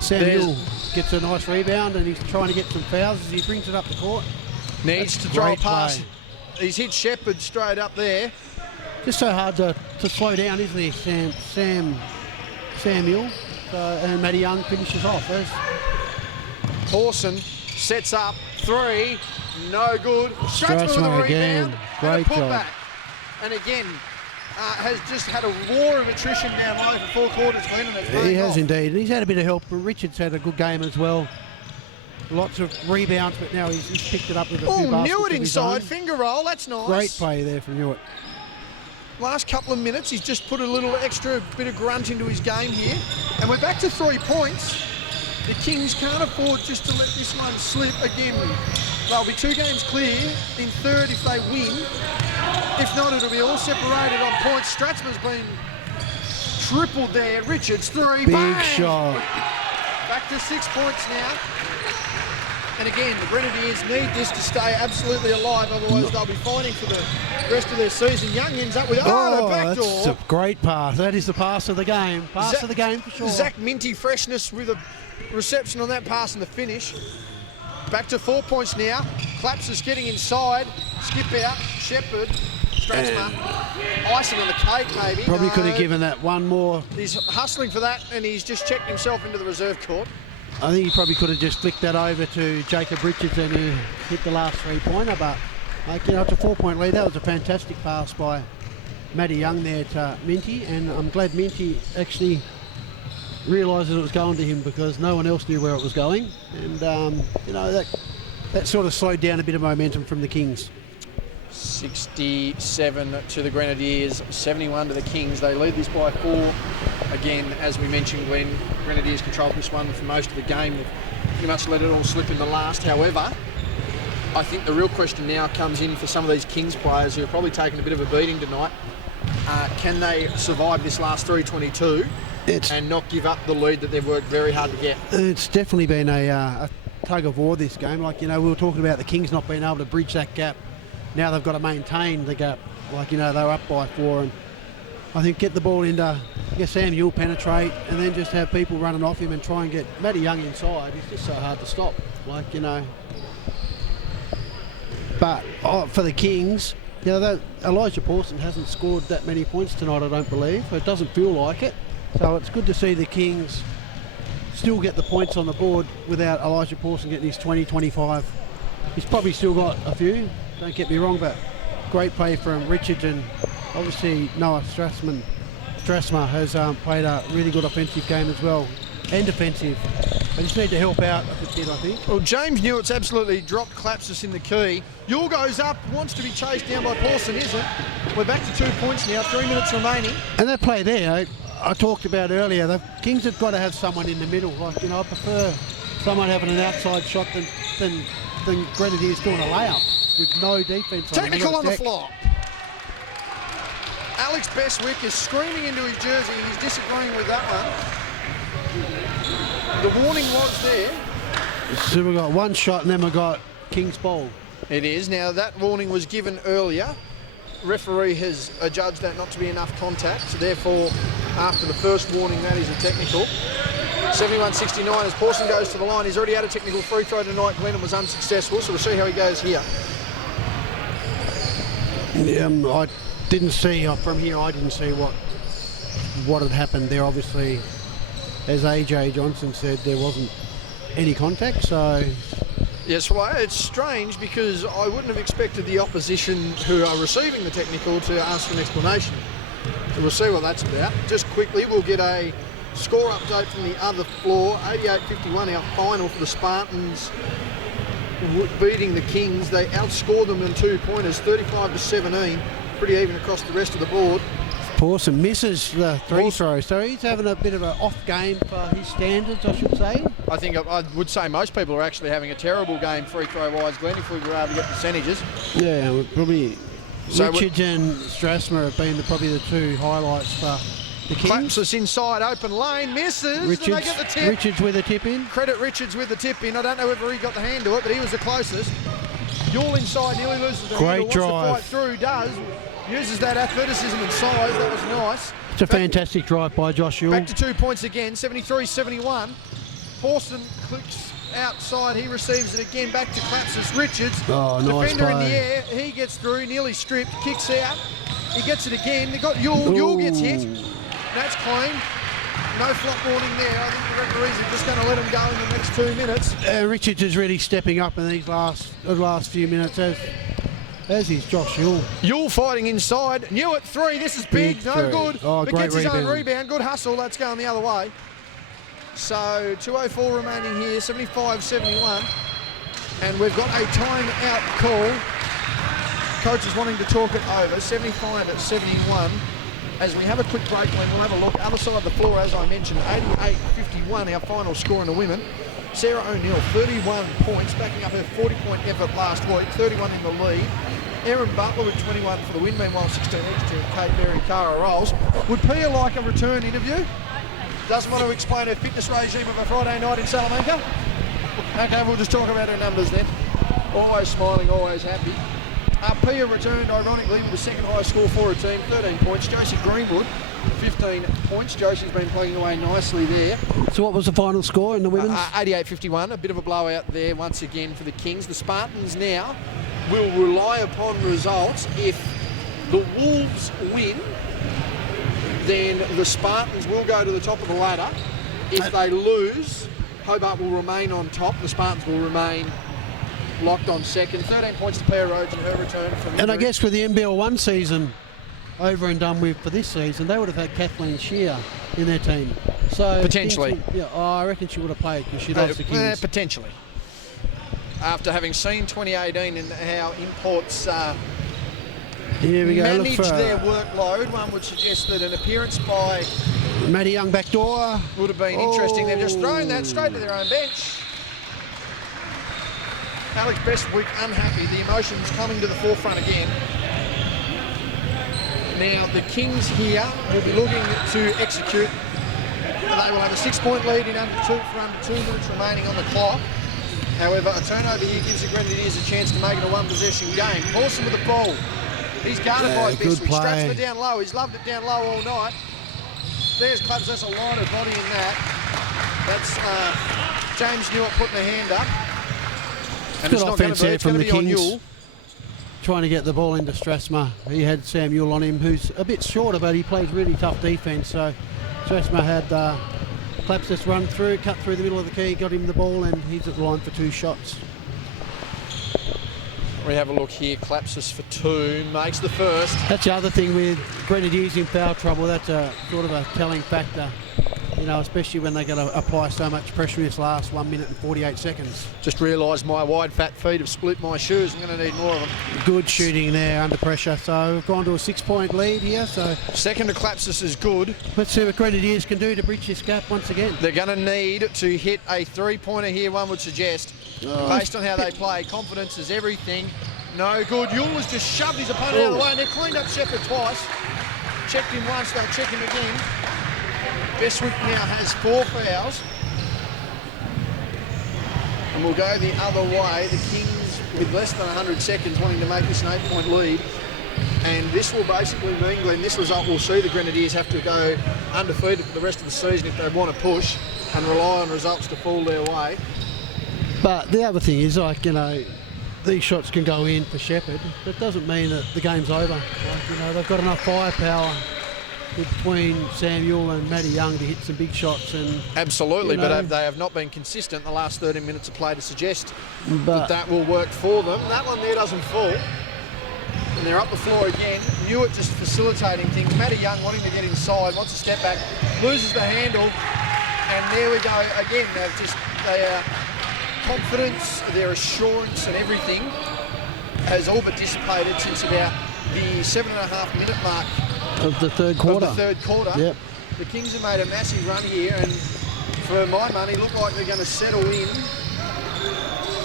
Samuel gets a nice rebound, and he's trying to get some fouls as he brings it up the court. Needs to throw a pass. He's hit Shepherd straight up there. Just so hard to slow down, isn't he, Samuel? And Matty Young finishes off. Pawson sets up 3, no good. Strathman with a again. rebound. Great job. And again, has just had a war of attrition down low for 4 quarters, Glenn, and it's He has indeed, and he's had a bit of help. Richards had a good game as well. Lots of rebounds, but now he's picked it up with a few baskets. Newitt inside, finger roll, that's nice. Great play there from Newitt. Last couple of minutes, he's just put a little extra bit of grunt into his game here. And we're back to 3 points. The Kings can't afford just to let this one slip again. They'll be 2 games clear in third if they win. If not, it'll be all separated on points. Stratsman's been tripled there. Richards, 3, big bang! shot. Back to 6 points now. And again, the Grenadiers need this to stay absolutely alive, otherwise they'll be fighting for the rest of their season. Young ends up with the backdoor. That's a great pass. That is the pass of the game. Pass of the game for sure. Zach Minty freshness with a reception on that pass and the finish. Back to 4 points now. Claps is getting inside. Skip out. Shepherd. Stratsma. Icing on the cake, maybe. Probably could have given that one more. He's hustling for that, and he's just checked himself into the reserve court. I think he probably could have just flicked that over to Jacob Richardson, who hit the last 3-pointer. But it's a 4-point lead. That was a fantastic pass by Matty Young there to Minty, and I'm glad Minty actually realised that it was going to him because no one else knew where it was going. And that sort of slowed down a bit of momentum from the Kings. 67 to the Grenadiers, 71 to the Kings. They lead this by 4. Again, as we mentioned, when Grenadiers controlled this one for most of the game, they've pretty much let it all slip in the last. However, I think the real question now comes in for some of these Kings players who are probably taking a bit of a beating tonight. Can they survive this last 3:22 and not give up the lead that they've worked very hard to get? It's definitely been a tug of war this game. We were talking about the Kings not being able to bridge that gap. Now they've got to maintain the gap. They were up by 4, and I think get the ball into Samuel, penetrate, and then just have people running off him and try and get Matty Young inside. It's just so hard to stop. But for the Kings, Elijah Pawson hasn't scored that many points tonight, I don't believe. It doesn't feel like it. So it's good to see the Kings still get the points on the board without Elijah Pawson getting his 20, 25. He's probably still got a few, don't get me wrong, but great play from Richards, and obviously Noah Strasma has played a really good offensive game as well, and defensive. They just need to help out a bit, I think. Well, James Newitt's absolutely dropped Clapsis in the key. Yule goes up, wants to be chased down by Pawson, isn't? We're back to 2 points now, 3 minutes remaining. And that play there, I talked about earlier, the Kings have got to have someone in the middle. I prefer someone having an outside shot than Grenadiers doing a layup with no defence. Technical on the floor. Alex Bestwick is screaming into his jersey. He's disagreeing with that one. The warning was there. So we've got one shot and then we've got King's ball. It is. Now that warning was given earlier. Referee has adjudged that not to be enough contact. So therefore, after the first warning, that is a technical. 71-69 as Pawson goes to the line. He's already had a technical free throw tonight. Glennon was unsuccessful, so we'll see how he goes here. I didn't see from here. I didn't see what had happened there. Obviously, as AJ Johnson said, there wasn't any contact. So yes, well, it's strange because I wouldn't have expected the opposition who are receiving the technical to ask for an explanation. So we'll see what that's about. Just quickly, we'll get a score update from the other floor. 88-51, our final for the Spartans, beating the Kings. They outscored them in 2-pointers, 35-17. Pretty even across the rest of the board. Pawson misses the free throw, so he's having a bit of an off game for his standards, I should say. I think I would say most people are actually having a terrible game free throw wise, Glenn, if we were able to get percentages. Yeah, probably So Richards and Strasmer have been probably the two highlights for the Kings. Claps us inside, open lane, misses, and they get the tip. Richards with a tip in. Credit Richards with the tip in. I don't know whether he got the hand to it, but he was the closest. Yule inside, nearly loses the handle. Great drive. Wants to fight through, does. Uses that athleticism and size. That was nice. It's a fantastic drive by Josh Yule. Back to 2 points again, 73-71. Pawson clicks outside. He receives it again. Back to Clapsis. Richards. Oh, nice Defender in play. the air. He gets through, nearly stripped. Kicks out. He gets it again. They got Yule. Yule gets hit. That's clean. No flop warning there. I think the referees are just going to let him go in the next 2 minutes. Richards is really stepping up in these last few minutes, as is Josh Yule. Yule fighting inside. New at 3. This is big. No three. good. Oh, but great gets his own rebound. rebound. Good hustle. That's going the other way. So 2:04 remaining here. 75-71. And we've got a timeout call. Coach is wanting to talk it over. 75-71. As we have a quick break, we'll have a look. Other side of the floor, as I mentioned, 88-51, our final score in the women. Sarah O'Neill, 31 points, backing up her 40-point effort last week, 31 in the lead. Erin Butler with 21 for the win, meanwhile 16 each to Kate Berry, Cara Rolls. Would Pia like a return interview? Doesn't want to explain her fitness regime of a Friday night in Salamanca? Okay, we'll just talk about her numbers then. Always smiling, always happy. Pia returned, ironically, with the second highest score for her team, 13 points. Josie Greenwood, 15 points. Josie's been playing away nicely there. So what was the final score in the women's? 88-51, a bit of a blowout there once again for the Kings. The Spartans now will rely upon results. If the Wolves win, then the Spartans will go to the top of the ladder. If they lose, Hobart will remain on top. The Spartans will remain locked on second. 13 points to Pia Rhodes in her return from injury. And I guess with the NBL 1 season over and done with for this season, they would have had Kathleen Shear in their team. So potentially. I reckon she would have played because she loves the Kings. Potentially. After having seen 2018 and how imports Here we go. manage their workload, one would suggest that an appearance by Maddie Young backdoor would have been interesting. They've just thrown that straight to their own bench. Alex Bestwick unhappy. The emotions coming to the forefront again. Now the Kings here will be looking to execute. They will have a 6-point lead in under 2 minutes remaining on the clock. However, a turnover here gives the Grenadiers a chance to make it a one-possession game. Pawson with the ball. He's guarded by Bestwick. Straps it down low. He's loved it down low all night. There's Clubs. That's a line of body in that. That's James Newell putting a hand up. And good it's not offense there from the Kings. Yule. Trying to get the ball into Strasmer. He had Sam Yule on him, who's a bit shorter, but he plays really tough defence. So Strasmer had Clapsis run through, cut through the middle of the key, got him the ball, and he's at the line for 2 shots. We have a look here. Clapsis for 2, makes the first. That's the other thing with Grenadiers in foul trouble. That's a sort of a telling factor, you know, especially when they're going to apply so much pressure in this last 1 minute and 48 seconds. Just realised my wide fat feet have split my shoes. I'm going to need more of them. Good shooting there under pressure. So we've gone to a 6-point lead here. So second to Clapsis is good. Let's see what Grenadiers can do to bridge this gap once again. They're going to need to hit a 3-pointer here, one would suggest. Based on how they play, confidence is everything. No good. Yule has just shoved his opponent out of the way, and they've cleaned up Shepherd twice. Checked him once, they'll check him again. Bestwick now has 4 fouls. And we'll go the other way. The Kings, with less than 100 seconds, wanting to make this an 8-point lead. And this will basically mean, Glenn, this result will see the Grenadiers have to go undefeated for the rest of the season if they want to push and rely on results to fall their way. But the other thing is, like, you know, these shots can go in for Shepherd, but it doesn't mean that the game's over. Like, you know, they've got enough firepower between Samuel and Matty Young to hit some big shots. And absolutely, you know, but they have not been consistent in the last 13 minutes of play to suggest that will work for them. That one there doesn't fall. And they're up the floor again. Newitt just facilitating things. Matty Young wanting to get inside, wants to step back, loses the handle, and there we go again. Their confidence, their assurance and everything has all but dissipated since about the 7.5 minute mark of the third quarter. Yep. The Kings have made a massive run here, and for my money, look like they're going to settle in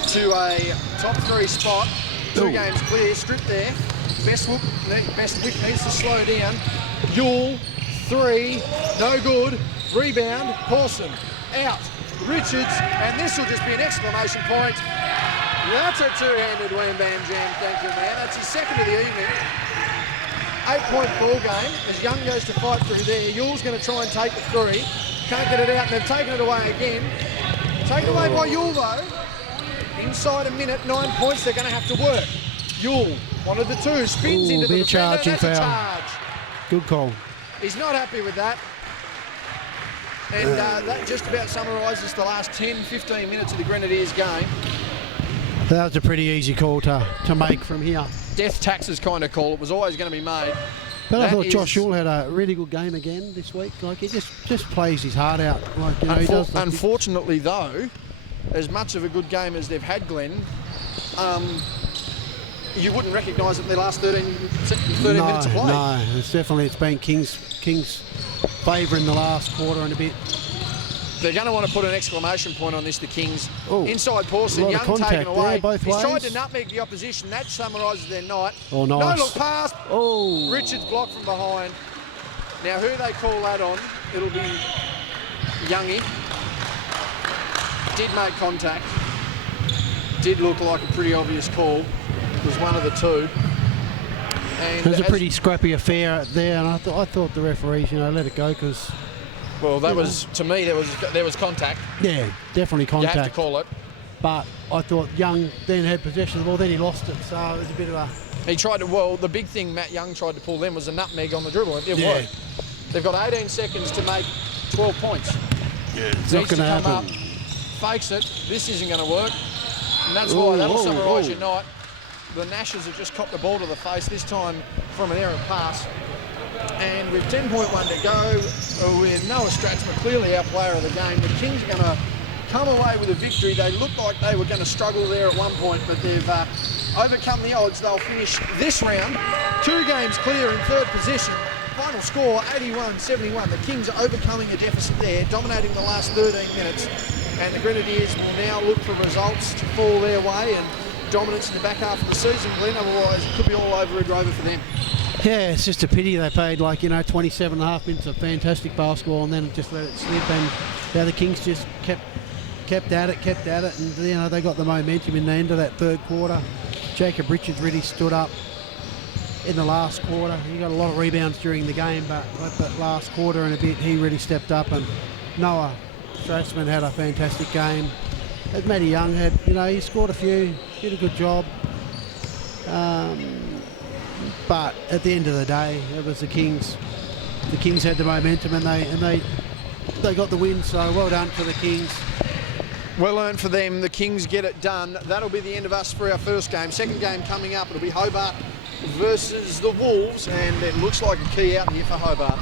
to a top 3 spot. 2 games clear, strip there. Bestwick needs to slow down. Yule, 3, no good. Rebound, Paulson, out. Richards, and this will just be an exclamation point. That's a two-handed wham bam jam, thank you, man. That's his second of the evening. 8-point ball game as Young goes to fight through there. Yule's going to try and take the 3. Can't get it out, and they've taken it away again. Taken away by Yule though. Inside a minute, 9 points, they're going to have to work. Yule, one of the 2, spins into the defender. That's a charge. Good call. He's not happy with that. And that just about summarises the last 10-15 minutes of the Grenadiers game. That was a pretty easy call to make from here. Death taxes kind of call. It was always going to be made. But I thought Josh Yule had a really good game again this week. Like, he just plays his heart out. Like, you know, he does. Unfortunately, though, as much of a good game as they've had, Glenn, you wouldn't recognise it in their last 13 minutes of play. No, it's been Kings' favour in the last quarter and a bit. They're going to want to put an exclamation point on this, the Kings. Ooh, inside Pawson, Young taken away. Both He's ways. tried to nutmeg the opposition. That summarises their night. Oh, nice. No look pass. Oh. Richards blocked from behind. Now, who they call that on? It'll be Youngie. Did make contact. Did look like a pretty obvious call. It was one of the 2. And it was a pretty scrappy affair there, and I thought the referees, you know, let it go because. Well, that was, to me, there was contact. Yeah, definitely contact. You have to call it. But I thought Young then had possession of the ball, then he lost it, so it was a bit of a. He tried to. Well, the big thing Matt Young tried to pull them was a nutmeg on the dribble. It worked. They've got 18 seconds to make 12 points. Yeah, it's not going to happen. Up, fakes it. This isn't going to work, and that's why that'll summarise your night. The Nashers have just copped the ball to the face, this time from an errant pass. And with 10.1 to go, with Noah Stratzman clearly our player of the game, the Kings are going to come away with a victory. They looked like they were going to struggle there at one point, but they've overcome the odds. They'll finish this round 2 games clear in 3rd position. Final score 81-71. The Kings are overcoming a deficit there, dominating the last 13 minutes. And the Grenadiers will now look for results to fall their way and dominance in the back half of the season, Glenn. Otherwise, it could be all over Red Rover for them. Yeah, it's just a pity they played 27.5 minutes of fantastic basketball and then just let it slip. And the Kings just kept at it, and they got the momentum in the end of that 3rd quarter. Jacob Richards really stood up in the last quarter. He got a lot of rebounds during the game, but that last quarter and a bit, he really stepped up. And Noah Stratzman had a fantastic game. As Matty Young had, he scored a few, did a good job. But at the end of the day, it was the Kings. The Kings had the momentum, and they got the win. So well done to the Kings. Well earned for them. The Kings get it done. That'll be the end of us for our first game. Second game coming up. It'll be Hobart versus the Wolves, and it looks like a key out here for Hobart.